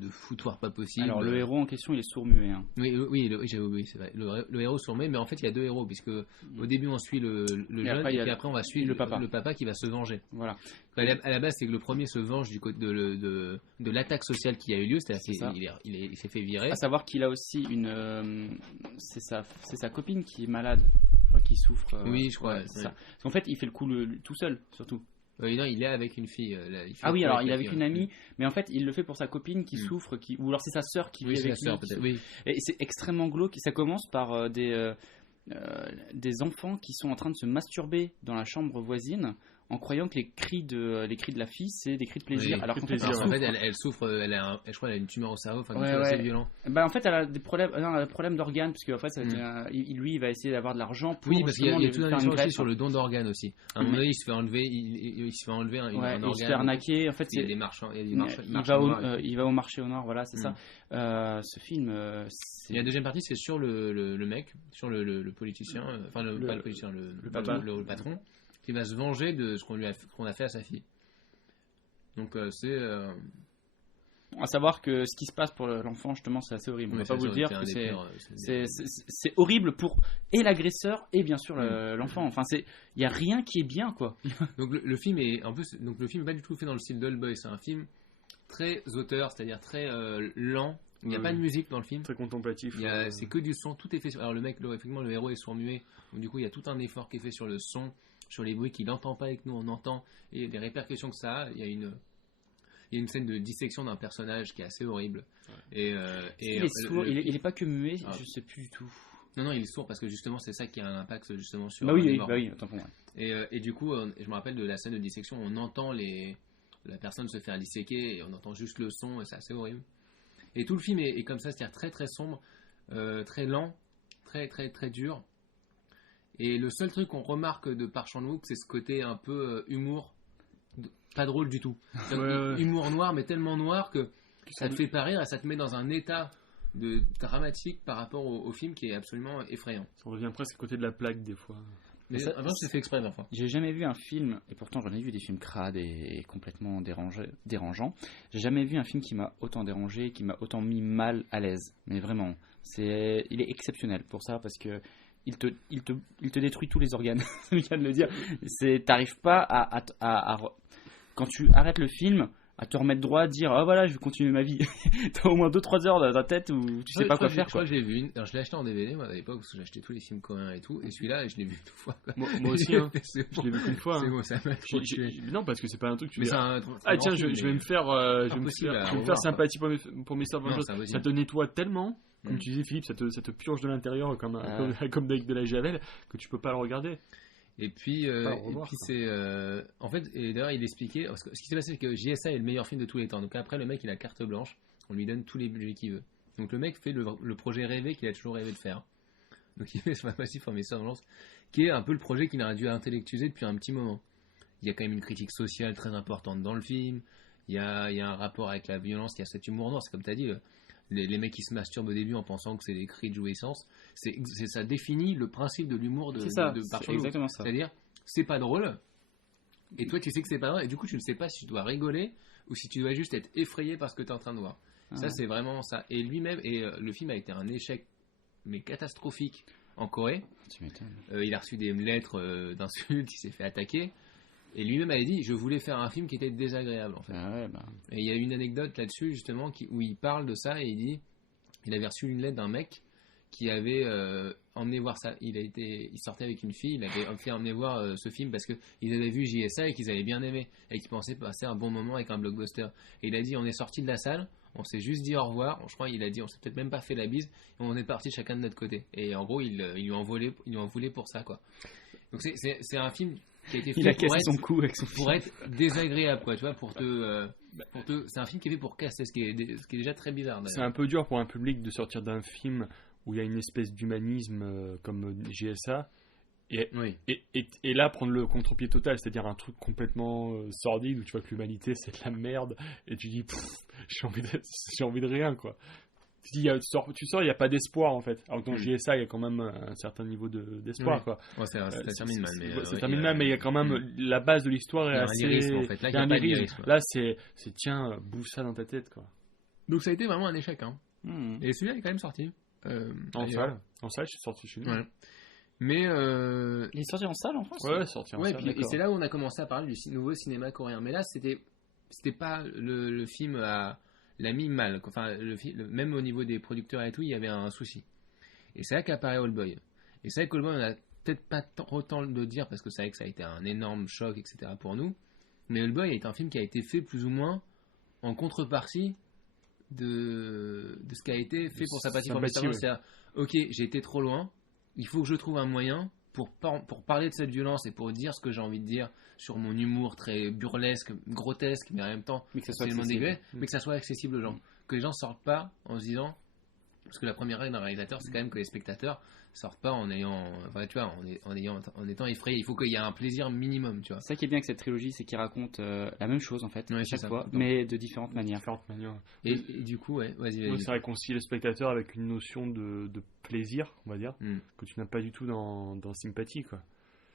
foutoir pas possible. Alors le héros en question, il est sourd-muet. Hein. Oui, j'ai oublié, c'est vrai. Le héros sourd-muet, mais en fait, il y a deux héros puisque au début on suit le jeune et puis après on va suivre le papa qui va se venger. Voilà. À la base, c'est que le premier se venge de l'attaque sociale qui a eu lieu, c'est-à-dire qu'il s'est fait virer. À savoir qu'il a aussi c'est sa copine qui est malade. Qui souffre. Oui, je crois. C'est ça. En fait, il fait le coup tout seul, surtout. Non, il est avec une fille. Il est avec une amie, mais en fait, il le fait pour sa copine qui souffre, ou alors c'est sa sœur qui vit avec lui. Peut-être. Oui. Et c'est extrêmement glauque. Ça commence par des enfants qui sont en train de se masturber dans la chambre voisine, en croyant que les cris de la fille c'est des cris de plaisir. Oui, alors qu'en fait, elle souffre, je crois qu'elle a une tumeur au cerveau, enfin quelque chose assez violent. En fait, elle a des problèmes d'organes, parce qu'en fait, lui, il va essayer d'avoir de l'argent pour parce qu'il y a tout un faire une greffe sur le don d'organes aussi. À un moment donné, il se fait enlever, un organe. Il se fait arnaquer. En fait, il y a des marchands. Il va au marché au nord, voilà, c'est ça. Ce film. Et la deuxième partie, c'est sur le mec, sur le politicien, pas le politicien, le patron, qui va se venger de ce qu'on a fait à sa fille. Donc à savoir que ce qui se passe pour l'enfant, justement, c'est assez horrible. On va pas vous le dire, que c'est horrible pour et l'agresseur et bien sûr l'enfant. Enfin, il y a rien qui est bien, quoi. Donc le film est en plus, donc le film est pas du tout fait dans le style d'Oldboy. C'est un film très auteur, c'est-à-dire très lent. Il n'y a pas de musique dans le film. Très contemplatif. C'est que du son, tout est fait. Alors effectivement, le héros est sourd-muet. Donc du coup, il y a tout un effort qui est fait sur le son, sur les bruits qu'il n'entend pas et que nous on entend, et les répercussions que ça a. Il y a une scène de dissection d'un personnage qui est assez horrible. Ouais. Il est sourd, il est pas que muet, je sais plus du tout. Non, il est sourd parce que justement c'est ça qui a un impact justement sur. Bah oui, attends pour moi. Et du coup, je me rappelle de la scène de dissection, on entend la personne se faire disséquer et on entend juste le son et c'est assez horrible. Et tout le film est comme ça, c'est-à-dire très très sombre, très lent, très très très dur. Et le seul truc qu'on remarque de par Chan-wook, c'est ce côté un peu humour, pas drôle du tout. Humour noir, mais tellement noir que ça te fait pas rire et ça te met dans un état de dramatique par rapport au film qui est absolument effrayant. Ça revient presque à côté de la plaque des fois. Mais ça, c'est fait exprès parfois. J'ai jamais vu un film, et pourtant j'en ai vu des films crades et complètement dérangeants. J'ai jamais vu un film qui m'a autant dérangé, qui m'a autant mis mal à l'aise. Mais vraiment, il est exceptionnel pour ça parce que il te détruit tous les organes. C'est le cas de le dire. T'arrives pas à quand tu arrêtes le film, à te remettre droit, à dire ah voilà, je vais continuer ma vie. T'as au moins 2-3 heures dans ta tête où tu sais pas quoi faire. Je crois que j'ai vu alors je l'ai acheté en DVD moi à l'époque parce que j'achetais tous les films coréens et tout, et celui-là je l'ai vu 2 fois. Moi aussi hein. Je l'ai vu qu'une fois. C'est bon, ça m'a non parce que c'est pas un truc que tu dis tiens je vais me faire sympathie pour Mr. Vengeance. Ça te nettoie tellement. Comme tu disais Philippe, ça te purge de l'intérieur comme avec de la javel que tu peux pas le regarder. Et puis c'est en fait, et d'ailleurs il expliquait parce que ce qui s'est passé c'est que JSA est le meilleur film de tous les temps. Donc après le mec il a carte blanche, on lui donne tous les budgets qu'il veut. Donc le mec fait le projet rêvé qu'il a toujours rêvé de faire. Donc il fait ce massif for Mr. Vengeance qui est un peu le projet qu'il aurait dû intellectualiser depuis un petit moment. Il y a quand même une critique sociale très importante dans le film. Il y a un rapport avec la violence, il y a cet humour noir. C'est comme tu as dit, les mecs qui se masturbent au début en pensant que c'est des cris de jouissance. Ça définit le principe de l'humour de Park Chan-wook. Exactement ça. C'est-à-dire, c'est pas drôle. Et toi, tu sais que c'est pas drôle. Et du coup, tu ne sais pas si tu dois rigoler ou si tu dois juste être effrayé par ce que tu es en train de voir. Ça, c'est vraiment ça. Et lui-même, le film a été un échec, mais catastrophique en Corée. Tu m'étonnes. Il a reçu des lettres d'insultes, il s'est fait attaquer. Et lui-même avait dit, je voulais faire un film qui était désagréable en fait. Et il y a une anecdote là-dessus justement où il parle de ça et il dit, il avait reçu une lettre d'un mec qui avait emmené voir ça. Il sortait avec une fille, il avait fait emmener voir ce film parce qu'ils avaient vu JSA et qu'ils avaient bien aimé et qu'ils pensaient passer un bon moment avec un blockbuster. Et il a dit, on est sorti de la salle, on s'est juste dit au revoir. Je crois qu'il a dit, on s'est peut-être même pas fait la bise et on est parti chacun de notre côté. Et en gros, ils lui en voulaient pour ça quoi. Donc c'est un film qui a été fait pour être désagréable quoi, tu vois, c'est un film qui est fait pour casser, ce qui est déjà très bizarre d'ailleurs. C'est un peu dur pour un public de sortir d'un film où il y a une espèce d'humanisme comme JSA et là prendre le contre-pied total, c'est-à-dire un truc complètement sordide où tu vois que l'humanité c'est de la merde et tu dis j'ai envie de rien quoi. Tu sors, il n'y a pas d'espoir en fait. Alors que dans JSA, il y a quand même un certain niveau d'espoir. Quoi. Ouais, ça termine mal. Ça termine mal, mais il y a quand même la base de l'histoire est assez. Lyrisme, en fait. Là, il y a un lyrisme. Là, c'est tiens, bouffe ça dans ta tête. Quoi. Donc ça a été vraiment un échec. Hein. Et celui-là est quand même sorti. En salle, c'est sorti chez nous. Ouais. Mais il est sorti en salle en France. Ouais, sorti en salle. Et c'est là où on a commencé à parler du nouveau cinéma coréen. Mais là, c'était pas le film l'a mis mal. Enfin, même au niveau des producteurs et tout, il y avait un souci. Et c'est là qu'apparaît Oldboy. Et c'est vrai qu'Oldboy, on n'a peut-être pas autant de dire parce que c'est vrai que ça a été un énorme choc, etc. pour nous. Mais Oldboy est un film qui a été fait plus ou moins en contrepartie de ce qui a été fait pour Sympathy for Mr. Vengeance. C'est-à-dire, ok, j'ai été trop loin, il faut que je trouve un moyen pour parler de cette violence et pour dire ce que j'ai envie de dire sur mon humour très burlesque, grotesque, mais en même temps absolument dégueulasse, mais que ça soit accessible aux gens. Que les gens sortent pas en se disant, parce que la première règle d'un réalisateur, c'est quand même que les spectateurs sortent pas en étant effrayés. Il faut qu'il y ait un plaisir minimum, tu vois. C'est ça qui est bien avec cette trilogie, c'est qu'il raconte la même chose en fait, chaque fois, mais de différentes manière. manières. Et du coup, vas-y. Ça réconcilie le spectateur avec une notion de plaisir, on va dire, que tu n'as pas du tout dans Sympathie, quoi.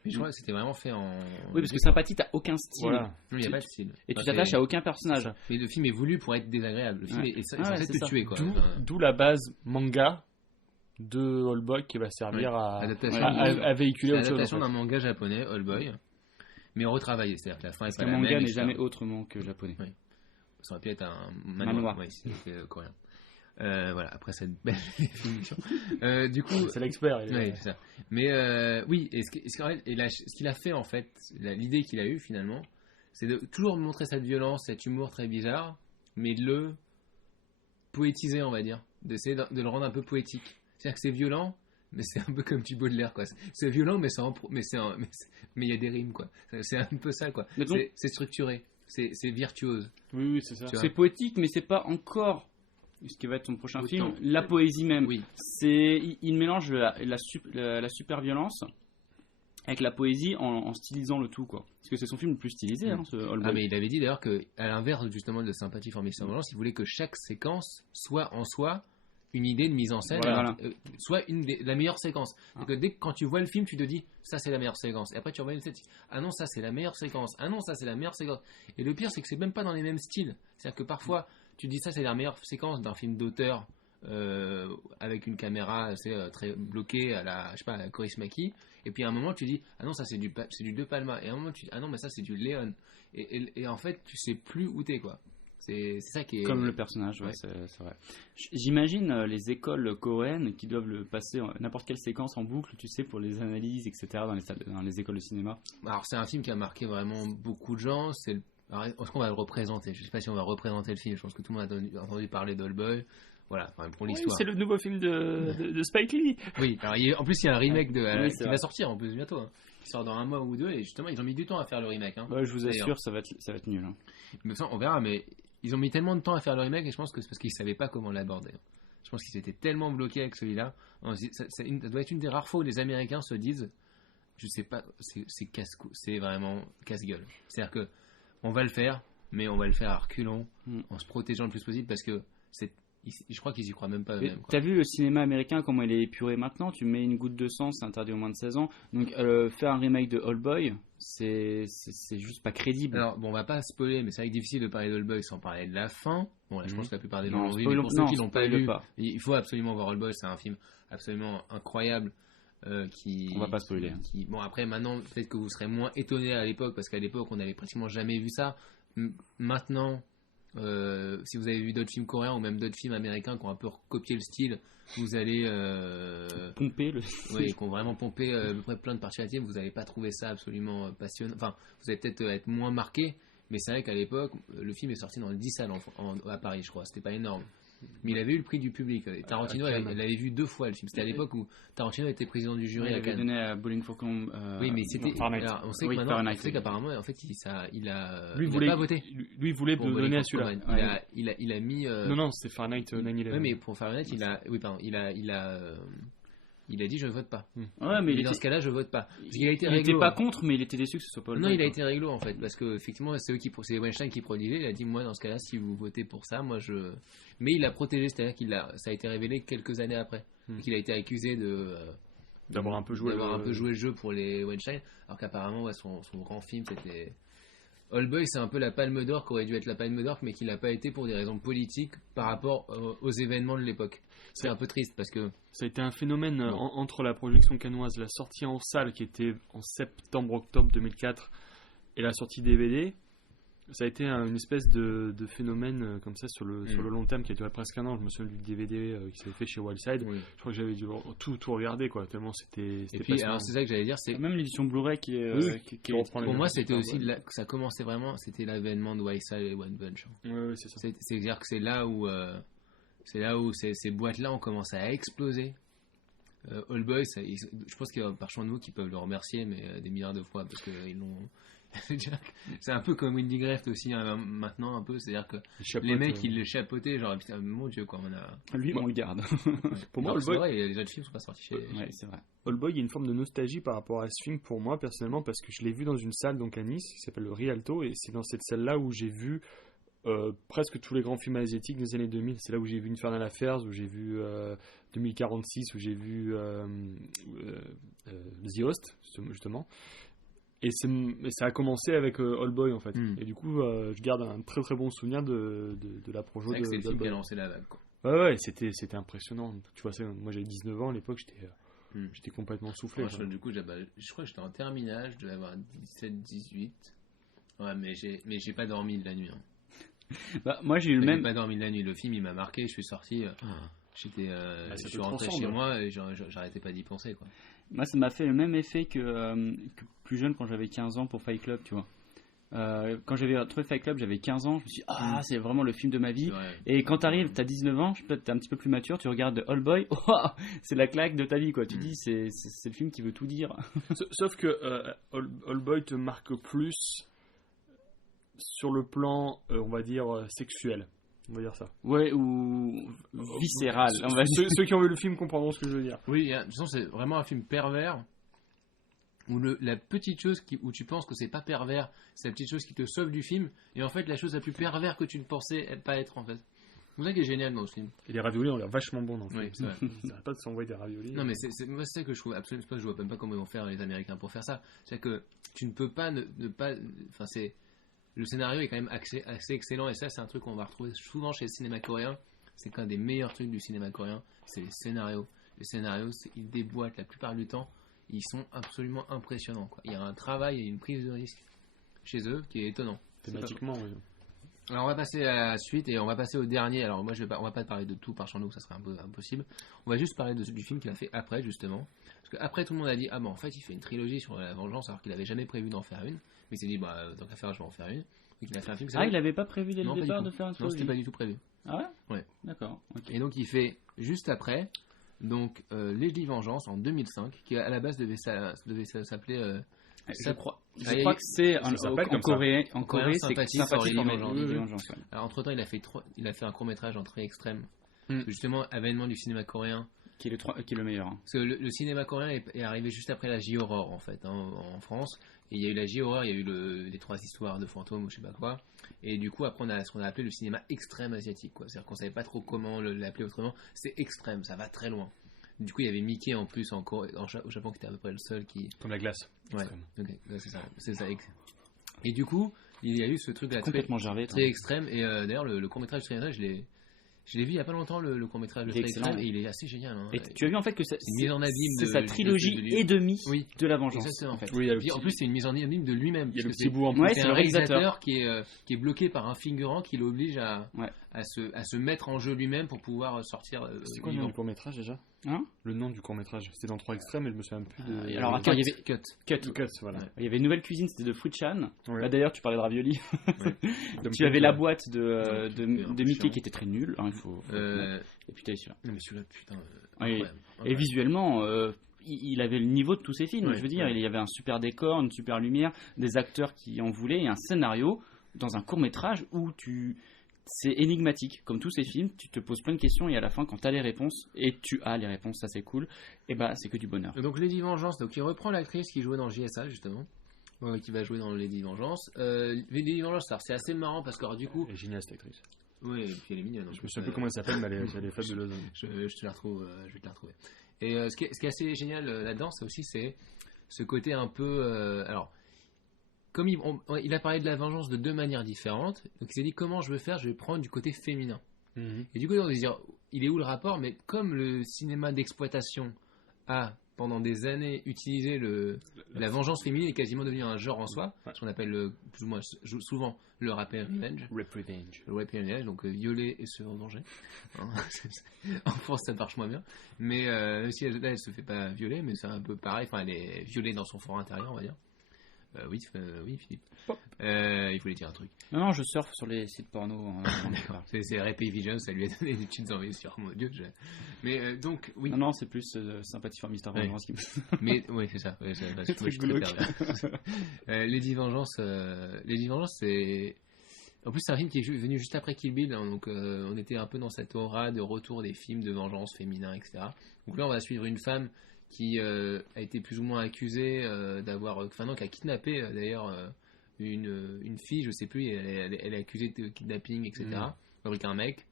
Mais je crois que c'était vraiment fait en. Oui, parce que Sympathie, t'as aucun style. Voilà. Non, il n'y a pas de style. Et tu Enfin, t'attaches c'est- à aucun personnage. ça. Mais le film est voulu pour être désagréable. Le film Ouais. est Ouais, censé c'est te ça. tuer, quoi. D'où, Enfin, d'où la base manga de Oldboy qui va servir à l'adaptation. à véhiculer C'est autre chose. l'adaptation en d'un fait. manga japonais, All Boy, mais retravaillé. C'est-à-dire que la fin est Parce pas qu'un la manga même. n'est jamais autrement que japonais. Ça aurait pu être un Manhwa. Ouais, c'était coréen. Voilà, après cette belle définition. Du coup, C'est l'expert. il est- ouais, c'est ça. Mais oui, ce qu'il a fait en fait, l'idée qu'il a eue finalement, c'est de toujours montrer cette violence, cet humour très bizarre, mais de le poétiser, on va dire, d'essayer de le rendre un peu poétique. C'est-à-dire que c'est violent, mais c'est un peu comme du Baudelaire, quoi. C'est violent, mais mais il y a des rimes, quoi. C'est un peu ça, quoi. Mais donc- C'est structuré, c'est virtuose. Oui, oui, c'est ça. Tu vois. C'est poétique, mais c'est pas encore ce qui va être ton prochain Autant. film, la poésie même. Oui. Il mélange la super violence avec la poésie en stylisant le tout, quoi. Parce que c'est son film le plus stylisé, ce All Ah, Boy. mais il avait dit d'ailleurs que, à l'inverse justement de Sympathie formée sans violence, il voulait que chaque séquence soit en soi une idée de mise en scène, Voilà. soit la meilleure séquence. Donc dès que quand tu vois le film, tu te dis ça c'est la meilleure séquence. Et après tu revois une scène, tu dis, ah non ça c'est la meilleure séquence. Ah non ça c'est la meilleure séquence. Et le pire c'est que c'est même pas dans les mêmes styles. C'est-à-dire que parfois tu dis ça c'est la meilleure séquence d'un film d'auteur avec une caméra très bloquée à la à la Coris Maki. Et puis à un moment tu dis ah non ça c'est du De Palma. Et à un moment tu dis ah non mais ça c'est du Léon. Et en fait tu sais plus où t'es quoi. C'est ça qui est Comme le personnage, ouais, Ouais. c'est vrai. J'imagine les écoles coréennes qui doivent le passer n'importe quelle séquence en boucle, tu sais, pour les analyses, etc., dans les écoles de cinéma. Alors c'est un film qui a marqué vraiment beaucoup de gens. Alors, est-ce qu'on va le représenter? Je sais pas si on va représenter le film. Je pense que tout le monde a entendu parler d'All Boy. Voilà, enfin, pour l'histoire. c'est le nouveau film de Spike Lee. Oui, alors en plus il y a un remake Oui, c'est qui vrai. va sortir en plus bientôt. Hein. Qui sort dans un mois ou deux et justement ils ont mis du temps à faire le remake. Hein. Ouais, je vous D'ailleurs. assure, ça va être nul. Hein. Mais ça, on verra, mais ils ont mis tellement de temps à faire le remake et je pense que c'est parce qu'ils savaient pas comment l'aborder. Je pense qu'ils étaient tellement bloqués avec celui-là. Ça doit être une des rares fois où les Américains se disent, je sais pas, c'est vraiment casse-gueule. C'est-à-dire que on va le faire, mais on va le faire à reculons, en se protégeant le plus possible parce que je crois qu'ils y croient même pas eux-mêmes. T'as vu le cinéma américain, comment il est épuré maintenant? Tu mets une goutte de sang, c'est interdit aux moins de 16 ans. Donc faire un remake de All Boy, c'est juste pas crédible. Alors, bon, on va pas spoiler, mais c'est vrai que difficile de parler d'All Boy sans parler de la fin. Bon, là, je pense que la plupart des gens Non, l'ont vu, mais pour ceux qui l'ont pas spoil vu, pas. il faut absolument voir All Boy. C'est un film absolument incroyable. On va pas spoiler. Bon, après, maintenant, peut-être que vous serez moins étonné à l'époque, parce qu'à l'époque, on n'avait pratiquement jamais vu ça. Maintenant, si vous avez vu d'autres films coréens ou même d'autres films américains qui ont un peu recopié le style, vous allez Pomper le. oui, qui ont vraiment pompé à peu près plein de parties latines, vous n'allez pas trouver ça absolument passionnant. Enfin, vous allez peut-être être moins marqué, mais c'est vrai qu'à l'époque, le film est sorti dans 10 salles à Paris, je crois. C'était pas énorme. Mais il avait eu le prix du public. Et Tarantino, il l'avait vu 2 fois le film. C'était à l'époque où Tarantino était président du jury Il à avait Cannes. donné à Bowling for Columbine. Oui, mais c'était. Fahrenheit. Alors, on sait Oui, que maintenant, Fahrenheit, on sait oui. qu'apparemment, en fait, il a Lui pas voté. Lui voulait pour le donner à Bowling for celui-là. Columbine. Il a mis. Non, c'était Fahrenheit 9/11. Oui, mais pour Fahrenheit, il a dit je vote pas. Ouais, mais Et dans ce cas-là, je vote pas. Parce qu'il a été il réglo. était pas contre, mais il était déçu que ce soit pas All Non, Boy, il a quoi. été réglo en fait, parce que effectivement, c'est Weinstein qui produisait. Il a dit moi, dans ce cas-là, si vous votez pour ça, moi je. Mais il a protégé, c'est-à-dire ça a été révélé quelques années après, qu'il a été accusé D'avoir un peu joué le jeu pour les Weinstein, alors qu'apparemment, ouais, son grand film, c'était. All Boy, c'est un peu la Palme d'Or qui aurait dû être la Palme d'Or, mais qui l'a pas été pour des raisons politiques par rapport aux événements de l'époque. C'est un peu triste parce que. Ça a été un phénomène entre la projection cannoise, la sortie en salle qui était en septembre-octobre 2004 et la sortie DVD. Ça a été une espèce de phénomène comme ça sur le long terme qui a duré presque un an. Je me souviens du DVD qui s'avait fait chez Wildside. Oui. Je crois que j'avais dû tout regarder, quoi, tellement c'était Et puis, alors c'est ça que j'allais dire, c'est. Même l'édition Blu-ray qui est. Oui, qui reprend les Pour mêmes moi, c'était principes, aussi ouais. que ça commençait vraiment, c'était l'avènement de Wildside et One Bunch. Ouais, c'est ça. C'est-à-dire que c'est là où ces boîtes-là ont commencé à exploser. All Boy, je pense qu'il y a par de nous qui peuvent le remercier, mais des milliards de fois parce qu'ils l'ont. C'est un peu comme Windy Greft aussi hein, maintenant un peu, c'est-à-dire que les mecs ils le chapeautaient, genre putain mon dieu quoi, on a. Lui, on le garde. Pour moi, Non, All c'est Boy, vrai, les autres films sont pas sortis chez. Ouais, c'est vrai. All Boy, il y a une forme de nostalgie par rapport à ce film pour moi personnellement parce que je l'ai vu dans une salle donc à Nice qui s'appelle le Rialto et c'est dans cette salle-là où j'ai vu presque tous les grands films asiatiques des années 2000. C'est là où j'ai vu Infernal Affairs, où j'ai vu 2046, où j'ai vu The Host, justement. Et ça a commencé avec Old Boy, en fait. Et du coup, je garde un très très bon souvenir de la projo C'est vrai que c'est le d'Old film qui Boy. a lancé la vague, quoi. Ouais, c'était impressionnant. Tu vois, moi j'avais 19 ans à l'époque, j'étais complètement soufflé. Moi, du coup, je crois que j'étais en terminale, je devais avoir 17, 18. Ouais, mais j'ai pas dormi de la nuit. Hein. Bah, moi, j'ai eu le J'ai même. pas dormi de la nuit. Le film, il m'a marqué. Je suis sorti. Je ça suis te rentré transcende. chez moi et j'arrêtais pas d'y penser, quoi. Moi, ça m'a fait le même effet que plus jeune quand j'avais 15 ans pour Fight Club, tu vois. Quand j'avais trouvé Fight Club, j'avais 15 ans, je me suis dit, c'est vraiment le film de ma vie. Et quand t'arrives, t'as 19 ans, peut-être t'es un petit peu plus mature, tu regardes Old Boy, c'est la claque de ta vie, quoi. Tu dis, c'est le film qui veut tout dire. Sauf que Old Boy te marque plus sur le plan, on va dire, sexuel. On va dire ça. Ouais, ou viscéral. On va dire. Ceux qui ont vu le film comprendront ce que je veux dire. Oui, de toute façon, c'est vraiment un film pervers. Où la petite chose où tu penses que c'est pas pervers, c'est la petite chose qui te sauve du film. Et en fait, la chose la plus pervers que tu ne pensais pas être, en fait. C'est ça qui est génial dans ce film. Et les raviolis ont l'air vachement bons dans le film. Oui, c'est vrai. Ils n'arrêtent pas de s'envoyer des raviolis. Non, mais moi, c'est ça que je trouve absolument pas. Je vois même pas comment ils vont faire les Américains pour faire ça. C'est que tu ne peux pas ne pas. Enfin, le scénario est quand même assez excellent. Et ça, c'est un truc qu'on va retrouver souvent chez le cinéma coréen. C'est qu'un des meilleurs trucs du cinéma coréen, c'est les scénarios. Les scénarios, ils déboîtent la plupart du temps. Ils sont absolument impressionnants, quoi. Il y a un travail et une prise de risque chez eux qui est étonnant. Thématiquement, oui. Alors on va passer à la suite et on va passer au dernier. Alors moi on va pas parler de tout par Chan-wook, ça serait un peu impossible. On va juste parler du film qu'il a fait après, justement. Parce qu'après tout le monde a dit en fait il fait une trilogie sur la vengeance alors qu'il avait jamais prévu d'en faire une. Mais il s'est dit tant qu'à faire je vais en faire une. Donc il a fait un film. Il avait pas prévu dès Non, le pas départ du de tout. faire un Non, trilogie. c'était pas du tout prévu. Ah ouais. Ouais. D'accord. Ok. Et donc il fait juste après donc Lady Vengeance en 2005 qui à la base devait s'appeler Je crois Ah, que c'est ça s'appelle en comme ça. Corée. En Corée, c'est Sympathie sympathie for for Lady Lady Vengeance. Vengeance, ouais. Alors entre temps il a fait un court métrage en trait extrême. Justement avènement du cinéma coréen. Qui est le meilleur. Hein. Parce que le cinéma coréen est arrivé juste après la J-Horror en fait en France. Et il y a eu la J-Horror, il y a eu les 3 histoires de fantômes ou je sais pas quoi. Et du coup après on a ce qu'on a appelé le cinéma extrême asiatique, quoi. C'est-à-dire qu'on savait pas trop comment l'appeler autrement. C'est extrême, ça va très loin. Du coup il y avait Mickey en plus au Japon qui était à peu près le seul qui... Comme la glace. Ouais, ok, ouais, c'est ça. Et du coup il y a eu ce truc là Complètement gervé. très extrême. Et d'ailleurs le court-métrage de Triana, je l'ai vu il y a pas longtemps, le court-métrage de Il est très extrême, excellent. et il est assez génial. Hein. Et tu as vu en fait que C'est une mise en abîme c'est de- sa trilogie de- et demi Oui. de la vengeance. Exactement. En fait. Oui, il y a le Puis, en petit- plus, c'est une mise en abîme de lui-même. il y a le parce que petit bout en plus. Ouais, c'est c'est un le réalisateur. qui est bloqué par un figurant qui l'oblige à se mettre en jeu lui-même pour pouvoir sortir. C'était quoi le nom vivant. du court-métrage déjà Hein Le nom du court-métrage. C'était dans 3 extrêmes et je me souviens plus de. alors, attends, il y avait Cut. Cut. Cut, voilà. Ouais. Il y avait une nouvelle cuisine, c'était de Fruit Chan. Ouais. Là d'ailleurs, tu parlais de ravioli. Donc, Tu avais la ouais. boîte de Mickey chiant. qui était très nulle. Hein, il faut reconnaître. Et puis t'avais celui-là. Non, mais celui-là, putain. Oui. incroyable. Et visuellement, il avait le niveau de tous ses films. Ouais, Je veux dire, ouais. il y avait un super décor, une super lumière, des acteurs qui en voulaient et un scénario dans un court métrage où c'est énigmatique. Comme tous ces films, tu te poses plein de questions et à la fin, quand tu as les réponses, et tu as les réponses, ça c'est cool, et bah c'est que du bonheur. Donc Lady Vengeance, donc il reprend l'actrice qui jouait dans JSA justement, qui va jouer dans Lady Vengeance. Lady Vengeance, alors, c'est assez marrant parce que alors, du coup, Elle est géniale cette actrice. oui, et puis elle est mignonne. Je me souviens plus comment elle s'appelle, mais elle est fabuleuse. Je te la retrouve, je vais te la retrouver. Et ce qui est assez génial là-dedans, c'est aussi ce côté un peu, alors. Comme il a parlé de la vengeance de 2 manières différentes, donc il s'est dit comment je vais prendre du côté féminin. Et du coup, on va se dire, il est où le rapport? Mais comme le cinéma d'exploitation a, pendant des années, utilisé la vengeance féminine est quasiment devenu un genre en soi, ce qu'on appelle plus ou moins souvent le rape and revenge. Revenge. Le rape and revenge, donc violer et se venger. Hein, en France, ça marche moins bien. Mais même si elle se fait pas violer, mais c'est un peu pareil. Enfin, elle est violée dans son fort intérieur, on va dire. Oui, Philippe. Il voulait dire un truc. Non, je surfe sur les sites porno. D'accord. C'est Rapey Vision, ça lui a donné des petites envies sur mon Dieu. Mais donc, oui. Non, c'est plus sympathie for Mr. Ouais. Vengeance qui me... Mais oui, c'est ça. Ouais, je truc suis très glauque. pervers. Lady Vengeance, c'est. En plus, c'est un film qui est venu juste après Kill Bill, hein, donc on était un peu dans cette aura de retour des films de vengeance féminin, etc. Donc là, on va suivre une femme qui a été plus ou moins accusée d'avoir, qui a kidnappé d'ailleurs une fille, je sais plus, elle est accusée de kidnapping, etc. Avec un mec.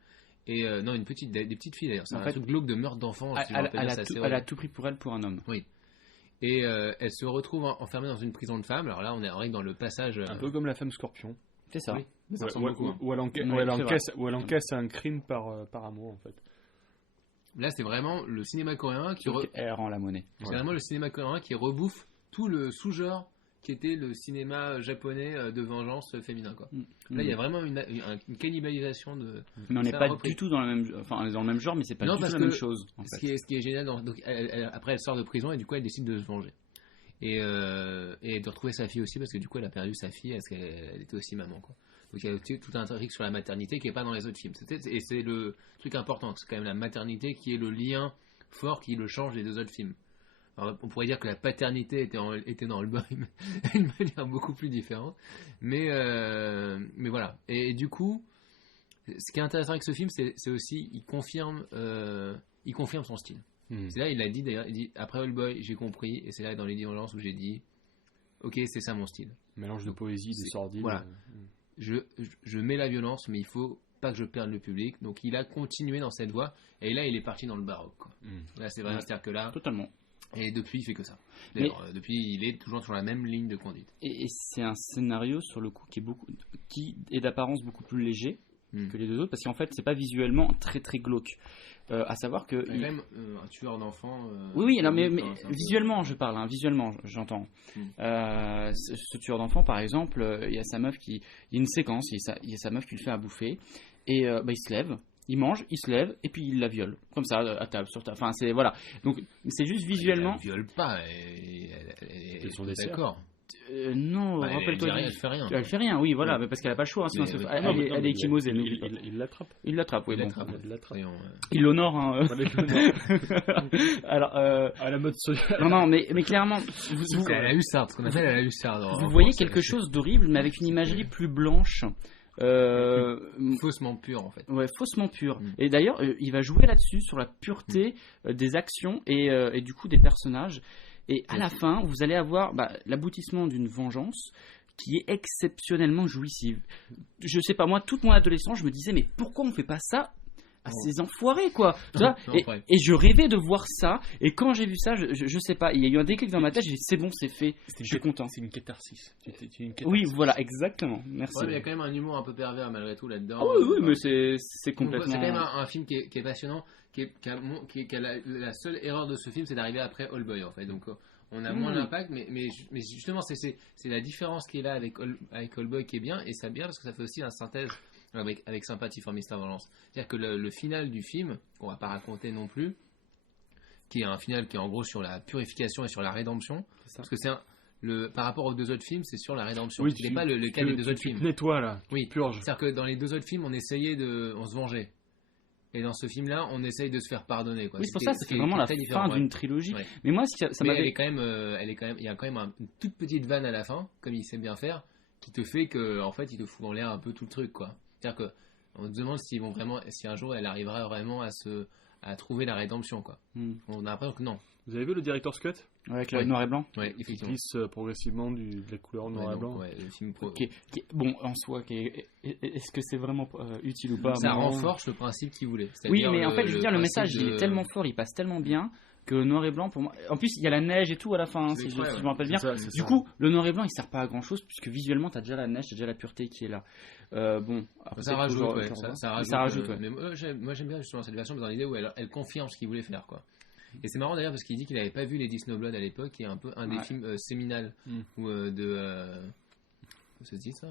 Et non, des petites filles d'ailleurs. C'est un truc glauque de meurtre d'enfants. Elle a tout pris pour elle pour un homme. Oui. Et elle se retrouve enfermée dans une prison de femmes. Alors là, on est dans le passage. Un peu comme la femme scorpion. C'est ça. Oui. Ça ressemble beaucoup. Où elle encaisse un crime par amour, en fait. Là, c'est vraiment le cinéma coréen qui elle rend la monnaie. C'est vraiment le cinéma coréen qui rebouffe tout le sous-genre qui était le cinéma japonais de vengeance féminin, quoi. Là, il y a vraiment une cannibalisation de. Mais on n'est pas du tout dans le même, enfin, on est dans le même genre, mais c'est pas du tout la même chose. En fait. Ce qui est génial, donc, après, elle sort de prison et du coup, elle décide de se venger et de retrouver sa fille aussi parce que du coup, elle a perdu sa fille parce qu'elle était aussi maman, quoi. Donc il y a tout un truc sur la maternité qui n'est pas dans les autres films. Et c'est le truc important, c'est quand même la maternité qui est le lien fort qui le change des deux autres films. Alors, on pourrait dire que la paternité était dans Oldboy, mais d'une manière beaucoup plus différente. Mais voilà. Et du coup, ce qui est intéressant avec ce film, c'est aussi il confirme son style. C'est là, il a dit d'ailleurs, il dit après Oldboy, j'ai compris, et c'est là dans Les Diligence où j'ai dit, ok, c'est ça mon style. Mélange de poésie, de sordide. Voilà. Je mets la violence, mais il faut pas que je perde le public. Donc il a continué dans cette voie, et là il est parti dans le baroque, quoi. Là c'est vrai, c'est-à-dire que là. Totalement. Et depuis il fait que ça. D'ailleurs, depuis il est toujours sur la même ligne de conduite. Et c'est un scénario sur le coup qui est d'apparence beaucoup plus léger que les deux autres, parce qu'en fait c'est pas visuellement très très glauque. À savoir que il y a même un tueur d'enfants. Oui, non, mais visuellement, je parle, visuellement, j'entends. Ce tueur d'enfants, par exemple, il y a sa meuf il y a une séquence, il y a sa meuf qui le fait à bouffer, et il se lève, il mange, il se lève, et puis il la viole, comme ça, à table, sur table. Enfin, c'est voilà. Donc, c'est juste visuellement. Elle viole pas, elle est d'accord. Non, rappelle-toi. Elle fait rien. Elle fait rien, oui, voilà, parce qu'elle a pas le choix. Sinon elle est échymosée. Il l'attrape. Il l'attrape, oui. Il l'attrape. Il l'honore. Alors, à la mode sociale. Non, mais clairement. C'est à la hussarde, ce qu'on appelle à la hussarde. Vous voyez quelque chose d'horrible, mais avec une imagerie plus blanche. Faussement pure, en fait. Ouais, faussement pure. Et d'ailleurs, il va jouer là-dessus, sur la pureté des actions et du coup des personnages. Et à la fin, vous allez avoir l'aboutissement d'une vengeance qui est exceptionnellement jouissive. Je sais pas, moi, toute mon adolescence, je me disais, mais pourquoi on fait pas ça à ces enfoirés, quoi. Et je rêvais de voir ça. Et quand j'ai vu ça, je sais pas, il y a eu un déclic dans ma tête, j'ai dit, c'est bon, c'est fait, je suis content. C'est une catharsis. Oui, voilà, exactement. Merci. Ouais, mais il y a quand même un humour un peu pervers malgré tout là-dedans. Oui, mais c'est complètement. C'est quand même un film qui est passionnant, qui a la seule erreur de ce film, c'est d'arriver après Oldboy, en fait. Donc on a moins d'impact, mais justement, c'est la différence qui est là avec Oldboy qui est bien, et ça bien parce que ça fait aussi la synthèse avec Sympathie for Mr. Vengeance. C'est-à-dire que le final du film, qu'on va pas raconter non plus, qui est un final qui est en gros sur la purification et sur la rédemption, parce que par rapport aux deux autres films, c'est sur la rédemption. Oui, ce n'est pas le cas des deux autres films. Nettoie là. Oui, purge. C'est-à-dire que dans les deux autres films, on se vengeait. Et dans ce film-là, on essaye de se faire pardonner, quoi. Oui, c'est pour ça, c'est vraiment la fin d'une trilogie. Ouais. Mais moi, ça m'avait. Elle est quand même, il y a quand même une toute petite vanne à la fin, comme il sait bien faire, qui te fait que, en fait, il te fout en l'air un peu tout le truc, quoi. C'est-à-dire qu'on se demande si un jour elle arrivera vraiment à trouver la rédemption, quoi. On a l'impression que non. Vous avez vu le Director's Cut avec le noir et blanc? Oui, effectivement. Il glisse progressivement de la couleur noir et blanc. Ouais, le film bon, en soi, est-ce que c'est vraiment utile ou pas? Ça renforce le principe qu'il voulait. Oui, mais en fait, je veux dire, le message, il est tellement fort, il passe tellement bien que le noir et blanc, pour moi. En plus, il y a la neige et tout à la fin, si je me rappelle bien. Du coup, le noir et blanc, il sert pas à grand chose, puisque visuellement, t'as déjà la neige, t'as déjà la pureté qui est là. Bon, après, ça rajoute, ça rajoute. Ouais. Mais moi, j'aime bien justement cette version dans l'idée où elle confirme ce qu'il voulait faire, quoi. Et c'est marrant d'ailleurs parce qu'il dit qu'il n'avait pas vu Lady Snowblood à l'époque, qui est un peu un des films séminales ça se dit ça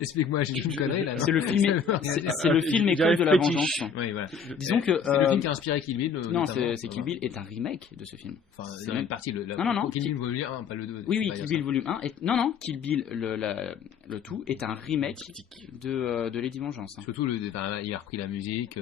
Explique-moi, j'ai une connerie là. C'est le film école de la vengeance. Oui, voilà. Disons que c'est le film qui a inspiré Kill Bill. Non, c'est Kill Bill est un remake de ce film. Enfin, c'est même partie non. Kill Bill volume 1, pas le 2. Oui, Kill Bill volume 1 non, Kill Bill le tout est un remake de Lady Vengeance. Surtout il a repris la musique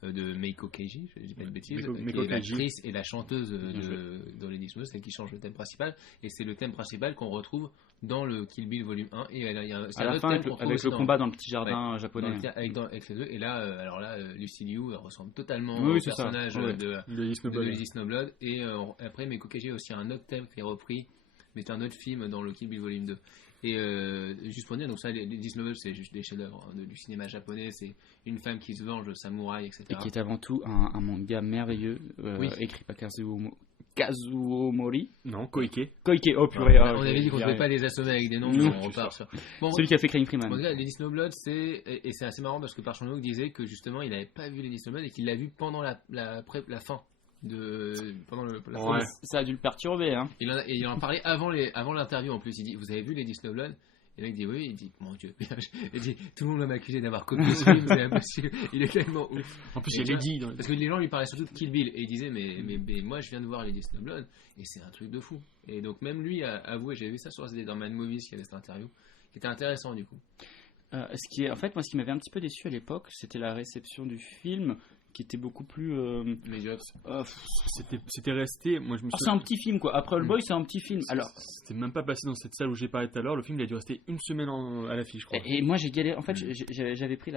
de Meiko Keiji, je dis pas de bêtises, qui est l'actrice et la chanteuse de Lady Snowblood, celle qui change le thème principal, et c'est le thème principal qu'on retrouve dans le Kill Bill volume 1, et il y a à la fin avec le combat dans le petit jardin japonais. Avec les deux, et là, alors là, Lucy Liu ressemble totalement au personnage de Lady Snowblood, et après Meiko Keiji a aussi un autre thème qui est repris, mais c'est un autre film dans le Kill Bill Volume 2. Et juste pour dire, donc ça, les Dix Novels, c'est juste des chefs-d'œuvre du cinéma japonais. C'est une femme qui se venge, samouraï, etc. Et qui est avant tout un manga merveilleux, écrit par Kazuo Mori. Non, Koike. Koike, oh purée. On avait dit qu'on ne pouvait pas les assommer avec des noms, mais on repart sur. Bon, celui qui a fait Crying Freeman. En tout cas, les Disney Blood, c'est assez marrant parce que Park Chan-wook disait que justement il n'avait pas vu les Disney Blood et qu'il l'a vu pendant la fin. Ça a dû le perturber, hein. Il en parlait avant l'interview en plus. Il dit, vous avez vu les Disney Blood? Et le mec dit oui. Il dit, mon Dieu. Il dit, tout le monde va m'accuser d'avoir copié ce film, c'est impossible. Il est tellement ouf. En plus, il l'a dit. Parce que les gens lui parlaient surtout de Kill Bill et il disait mais moi je viens de voir les Disney Blood et c'est un truc de fou. Et donc même lui a avoué, j'avais vu ça sur dans Mad Movies, qui avait cette interview qui était intéressant du coup. Ce qui m'avait un petit peu déçu à l'époque, c'était la réception du film, qui était beaucoup plus médiocre. C'était resté. Moi, je me c'est un petit film, quoi. Après Oldboy, c'est un petit film. Alors, c'était même pas passé dans cette salle où j'ai parlé tout à l'heure. Le film, il a dû rester une semaine à l'affiche, je crois. Et moi, j'ai galéré. En fait, j'avais pris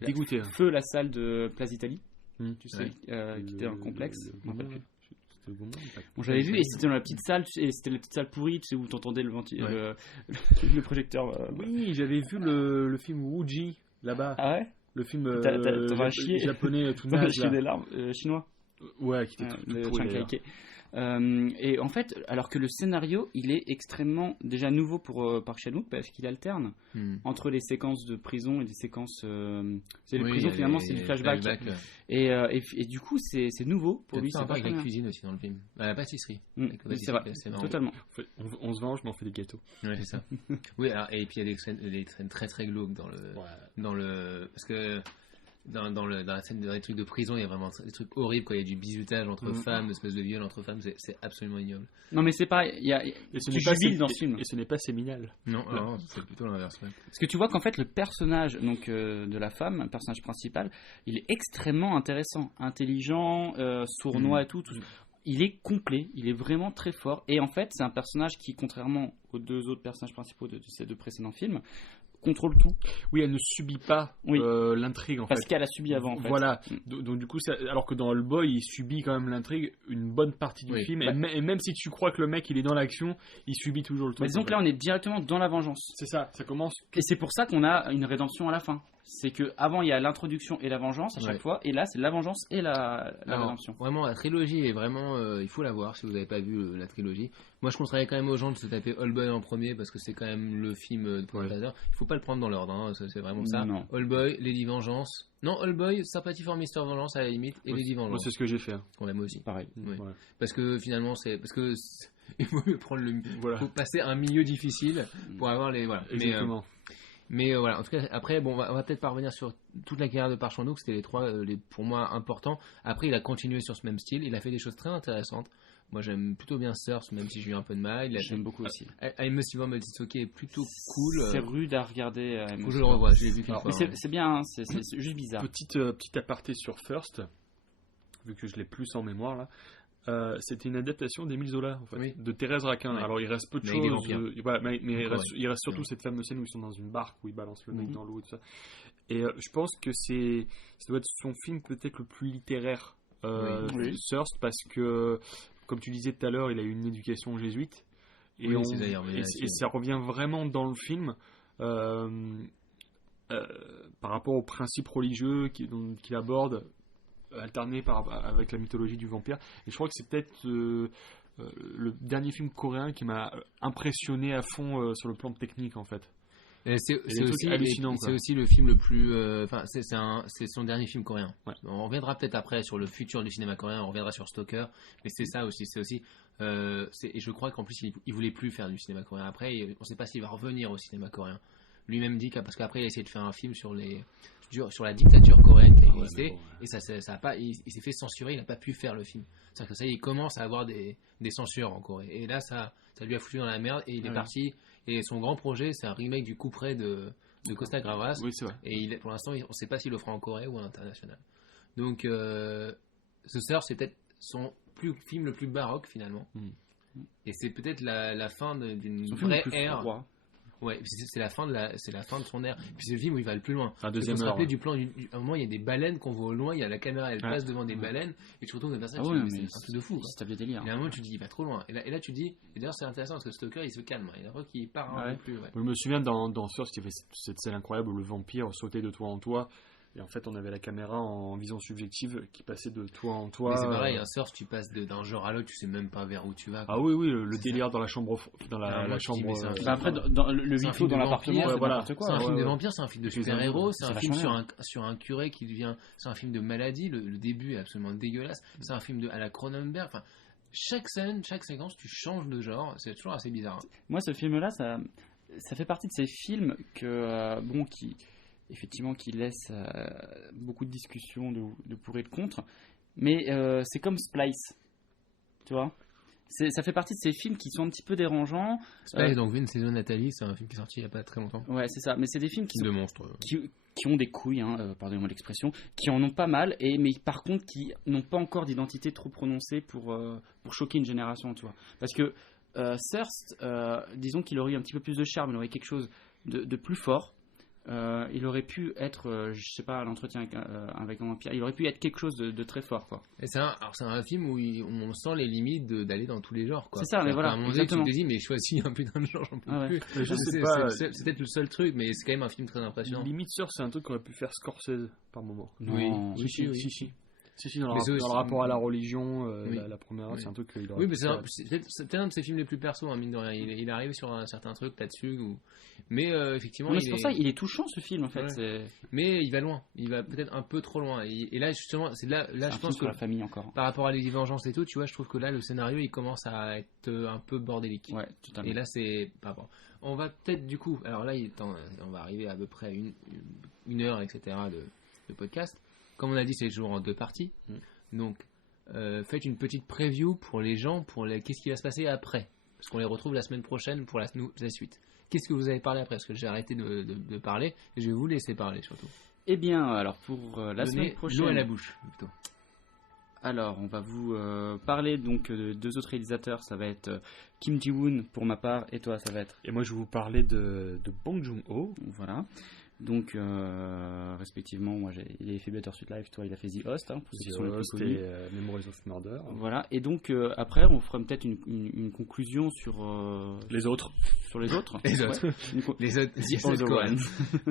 dégoûté. Feu, la salle de Place d'Italie, tu sais, ouais. qui était un complexe. Bon, j'avais vu, et c'était dans la petite salle, et c'était la petite salle pourrie, tu sais, où t'entendais le projecteur. Oui, j'avais vu le film Wuji là-bas. Ah ouais? Le film japonais tout naze. Chier des larmes, chinois. Ouais, qui était tout pourri. Et en fait, alors que le scénario, il est extrêmement déjà nouveau pour Park Chan-wook parce qu'il alterne entre les séquences de prison et des séquences. Les prisons, finalement, c'est du flashback. Et du coup, c'est nouveau pour lui. C'est pas avec la cuisine aussi dans le film. La pâtisserie. C'est vrai, totalement. On se venge, mais on fait des gâteaux. Ouais, c'est ça. Oui, alors, et puis il y a des scènes très très glauques dans le. Parce que. Dans la scène des trucs de prison, il y a vraiment des trucs horribles quand il y a du bizutage entre femmes, une espèce de viol entre femmes, c'est absolument ignoble. Non mais c'est pareil, il y a du jubil dans ce film. Et ce n'est pas séminal. Non, c'est plutôt l'inverse. Ouais. Parce que tu vois qu'en fait le personnage de la femme, le personnage principal, il est extrêmement intéressant, intelligent, sournois et tout. Il est complet, il est vraiment très fort. Et en fait, c'est un personnage qui, contrairement aux deux autres personnages principaux de ces deux précédents films, contrôle tout. Oui, elle ne subit pas l'intrigue en fait. Parce qu'elle a subi avant en fait. Voilà. Donc du coup, alors que dans Oldboy, il subit quand même l'intrigue une bonne partie du film. Et même si tu crois que le mec il est dans l'action, il subit toujours le truc. Disons que là, on est directement dans la vengeance. C'est ça commence. Et c'est pour ça qu'on a une rédemption à la fin. C'est que avant il y a l'introduction et la vengeance à chaque fois, et là c'est la vengeance et la rédemption. Vraiment, la trilogie est vraiment, il faut la voir si vous n'avez pas vu la trilogie. Moi je conseillerais quand même aux gens de se taper Oldboy en premier parce que c'est quand même le film de présentateur. Il faut pas le prendre dans l'ordre, hein, c'est vraiment ça. Oldboy, Lady Vengeance. Non, Oldboy, Sympathy for Mr. Vengeance à la limite, et Lady Vengeance. Moi c'est ce que j'ai fait. Ouais, moi aussi. Pareil. Ouais. Ouais. Parce que finalement il faut mieux prendre faut passer un milieu difficile pour avoir les Exactement. Mais voilà, en tout cas, après, bon, on va peut-être pas revenir sur toute la carrière de Park Chan-wook, c'était les trois, pour moi, importants. Après, il a continué sur ce même style, il a fait des choses très intéressantes. Moi, j'aime plutôt bien Surf, même si j'ai eu un peu de mal. J'aime beaucoup aussi. I'm a Silver Multisoke est plutôt cool. C'est rude à regarder. Faut que je le revoie, je l'ai vu quelques fois. Mais c'est bien, hein, c'est juste bizarre. Petit aparté sur First, vu que je l'ai plus en mémoire là. C'était une adaptation d'Émile Zola en fait, de Thérèse Raquin. Ouais. Alors il reste peu de choses, mais il reste surtout cette fameuse scène où ils sont dans une barque où ils balancent le mec dans l'eau et tout ça. Et je pense que ça doit être son film peut-être le plus littéraire, Thirst, parce que comme tu disais tout à l'heure, il a eu une éducation jésuite et ça revient vraiment dans le film. Par rapport aux principes religieux qu'il aborde, alterné avec la mythologie du vampire. Et je crois que c'est peut-être le dernier film coréen qui m'a impressionné à fond sur le plan technique en fait. C'est aussi hallucinant. C'est aussi le film le plus. C'est son dernier film coréen. Ouais. On reviendra peut-être après sur le futur du cinéma coréen. On reviendra sur Stalker, mais c'est ça aussi. C'est aussi. Et je crois qu'en plus il voulait plus faire du cinéma coréen. Après, on ne sait pas s'il va revenir au cinéma coréen. Lui-même dit parce qu'après il a essayé de faire un film sur la dictature coréenne qui a existé et ça a pas, il s'est fait censurer, il n'a pas pu faire le film. C'est-à-dire que ça il commence à avoir des censures en Corée et là ça lui a foutu dans la merde et il est parti et son grand projet c'est un remake du Couperet de Costa Gavras. Oui, c'est vrai. Et pour l'instant on ne sait pas s'il le fera en Corée ou à l'international. Donc The Surf c'est peut-être son film le plus baroque finalement et c'est peut-être la fin d'une vraie ère. Ouais, c'est la fin de son ère. Puis c'est le film où il va le plus loin. Un deuxième se heure. rappeler du plan. À un moment, il y a des baleines qu'on voit au loin. Il y a la caméra, elle passe devant des baleines, et tu retournes vers ça. C'est un truc de fou. C'est un délire. Et à un moment, tu te dis, il va trop loin. Et là, tu te dis, et d'ailleurs, c'est intéressant parce que Stoker, il se calme. Il y a un qui part un peu plus. Ouais. Je me souviens dans First, il y avait cette scène incroyable où le vampire sautait de toit en toit. Et en fait, on avait la caméra en vision subjective qui passait de toit en toit. Mais c'est pareil, un Surf, tu passes d'un genre à l'autre, tu sais même pas vers où tu vas. Ah oui, le délire dans la chambre. La chambre. Après, dans le huis clos dans l'appartement, c'est n'importe quoi. C'est un film de vampire, c'est un film de super-héros, c'est un film sur un curé qui devient. C'est un film de maladie, le début est absolument dégueulasse. C'est un film à la Cronenberg. Enfin, chaque scène, chaque séquence, tu changes de genre, c'est toujours assez bizarre. Moi, ce film-là, ça fait partie de ces films qui laisse beaucoup de discussions de pour et de contre, mais c'est comme Splice, tu vois. Ça fait partie de ces films qui sont un petit peu dérangeants. Splice, donc Vince et Nathalie, c'est un film qui est sorti il n'y a pas très longtemps. Ouais, c'est ça, mais c'est des films qui de monstres. Qui ont des couilles, pardonnez-moi l'expression, qui en ont pas mal, mais par contre qui n'ont pas encore d'identité trop prononcée pour choquer une génération, tu vois. Parce que Thirst, disons qu'il aurait eu un petit peu plus de charme, il aurait quelque chose de plus fort. Il aurait pu être, je sais pas, à l'entretien avec un vampire, il aurait pu être quelque chose de très fort, quoi. Et c'est un film où on sent les limites d'aller dans tous les genres, quoi. C'est ça, mais voilà. À un moment donné, tu te dis, mais choisis un putain de genre, j'en peux plus. Je sais pas. C'est peut-être le seul truc, mais c'est quand même un film très impressionnant. Limite Surf, c'est un truc qu'aurait pu faire Scorsese par moment. Non. Si, dans le rapport à la religion, la première, c'est un truc qu'il aurait. Oui, mais c'est un de ses films les plus perso, hein, mine de rien. Il arrive sur un certain truc là-dessus. Mais effectivement. C'est pour ça il est touchant ce film, en fait. Ouais. Mais il va loin. Il va peut-être un peu trop loin. Et là, justement, là je pense que. La famille encore. Par rapport à Les Vengeances et tout, tu vois, je trouve que là, le scénario, il commence à être un peu bordélique. Ouais, totalement. Et là, c'est. Pardon. On va peut-être, du coup. Alors là, on va arriver à peu près une heure, etc. de podcast. Comme on a dit, c'est toujours en 2 parties. Donc, faites une petite preview pour les gens, qu'est-ce qui va se passer après. Parce qu'on les retrouve la semaine prochaine pour la suite. Qu'est-ce que vous avez parlé après ? Parce que j'ai arrêté de parler et je vais vous laisser parler surtout. Eh bien, alors pour la semaine prochaine... l'eau à la bouche, plutôt. Alors, on va vous parler donc de 2 autres réalisateurs. Ça va être Kim Ji-woon pour ma part, et toi, ça va être... Et moi, je vais vous parler de Bong Joon-ho. Voilà. Donc, respectivement, moi, il avait fait Better Suit Life, toi, il a fait The Host, pour ceux qui sont les plus connus. Et Memories of Murder. Voilà, et donc, après, on fera peut-être une conclusion sur... les autres. Sur les autres. Les autres. Les autres. The Other Ones.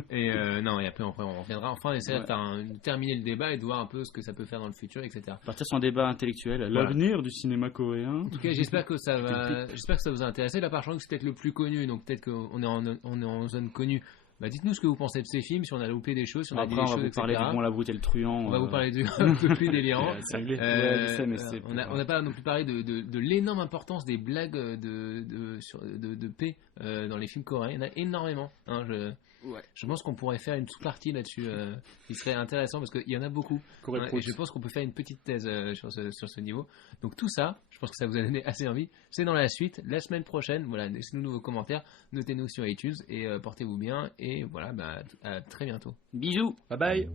Et non, et après, on reviendra. Enfin, on essaiera de terminer le débat et de voir un peu ce que ça peut faire dans le futur, etc. Partir sur un débat intellectuel. L'avenir du cinéma coréen. En tout cas, j'espère que ça vous a intéressé. Là, par contre, c'est peut-être le plus connu, donc peut-être qu'on est en zone connue. Bah, dites-nous ce que vous pensez de ces films, si on a loupé des choses, si on a dit des choses, etc. On va vous parler du Bon, la Brute et le Truand. On va vous parler un peu plus délirant. On n'a pas non plus parlé de l'énorme importance des blagues de paix dans les films coréens. Il y en a énormément. Je pense qu'on pourrait faire une sous-partie là-dessus qui serait intéressant parce qu'il y en a beaucoup. Et je pense qu'on peut faire une petite thèse sur ce niveau. Donc tout ça, je pense que ça vous a donné assez envie. C'est dans la suite, la semaine prochaine. Voilà, laissez-nous vos commentaires, notez-nous sur iTunes et portez-vous bien. Et voilà, à très bientôt. Bisous. Bye bye.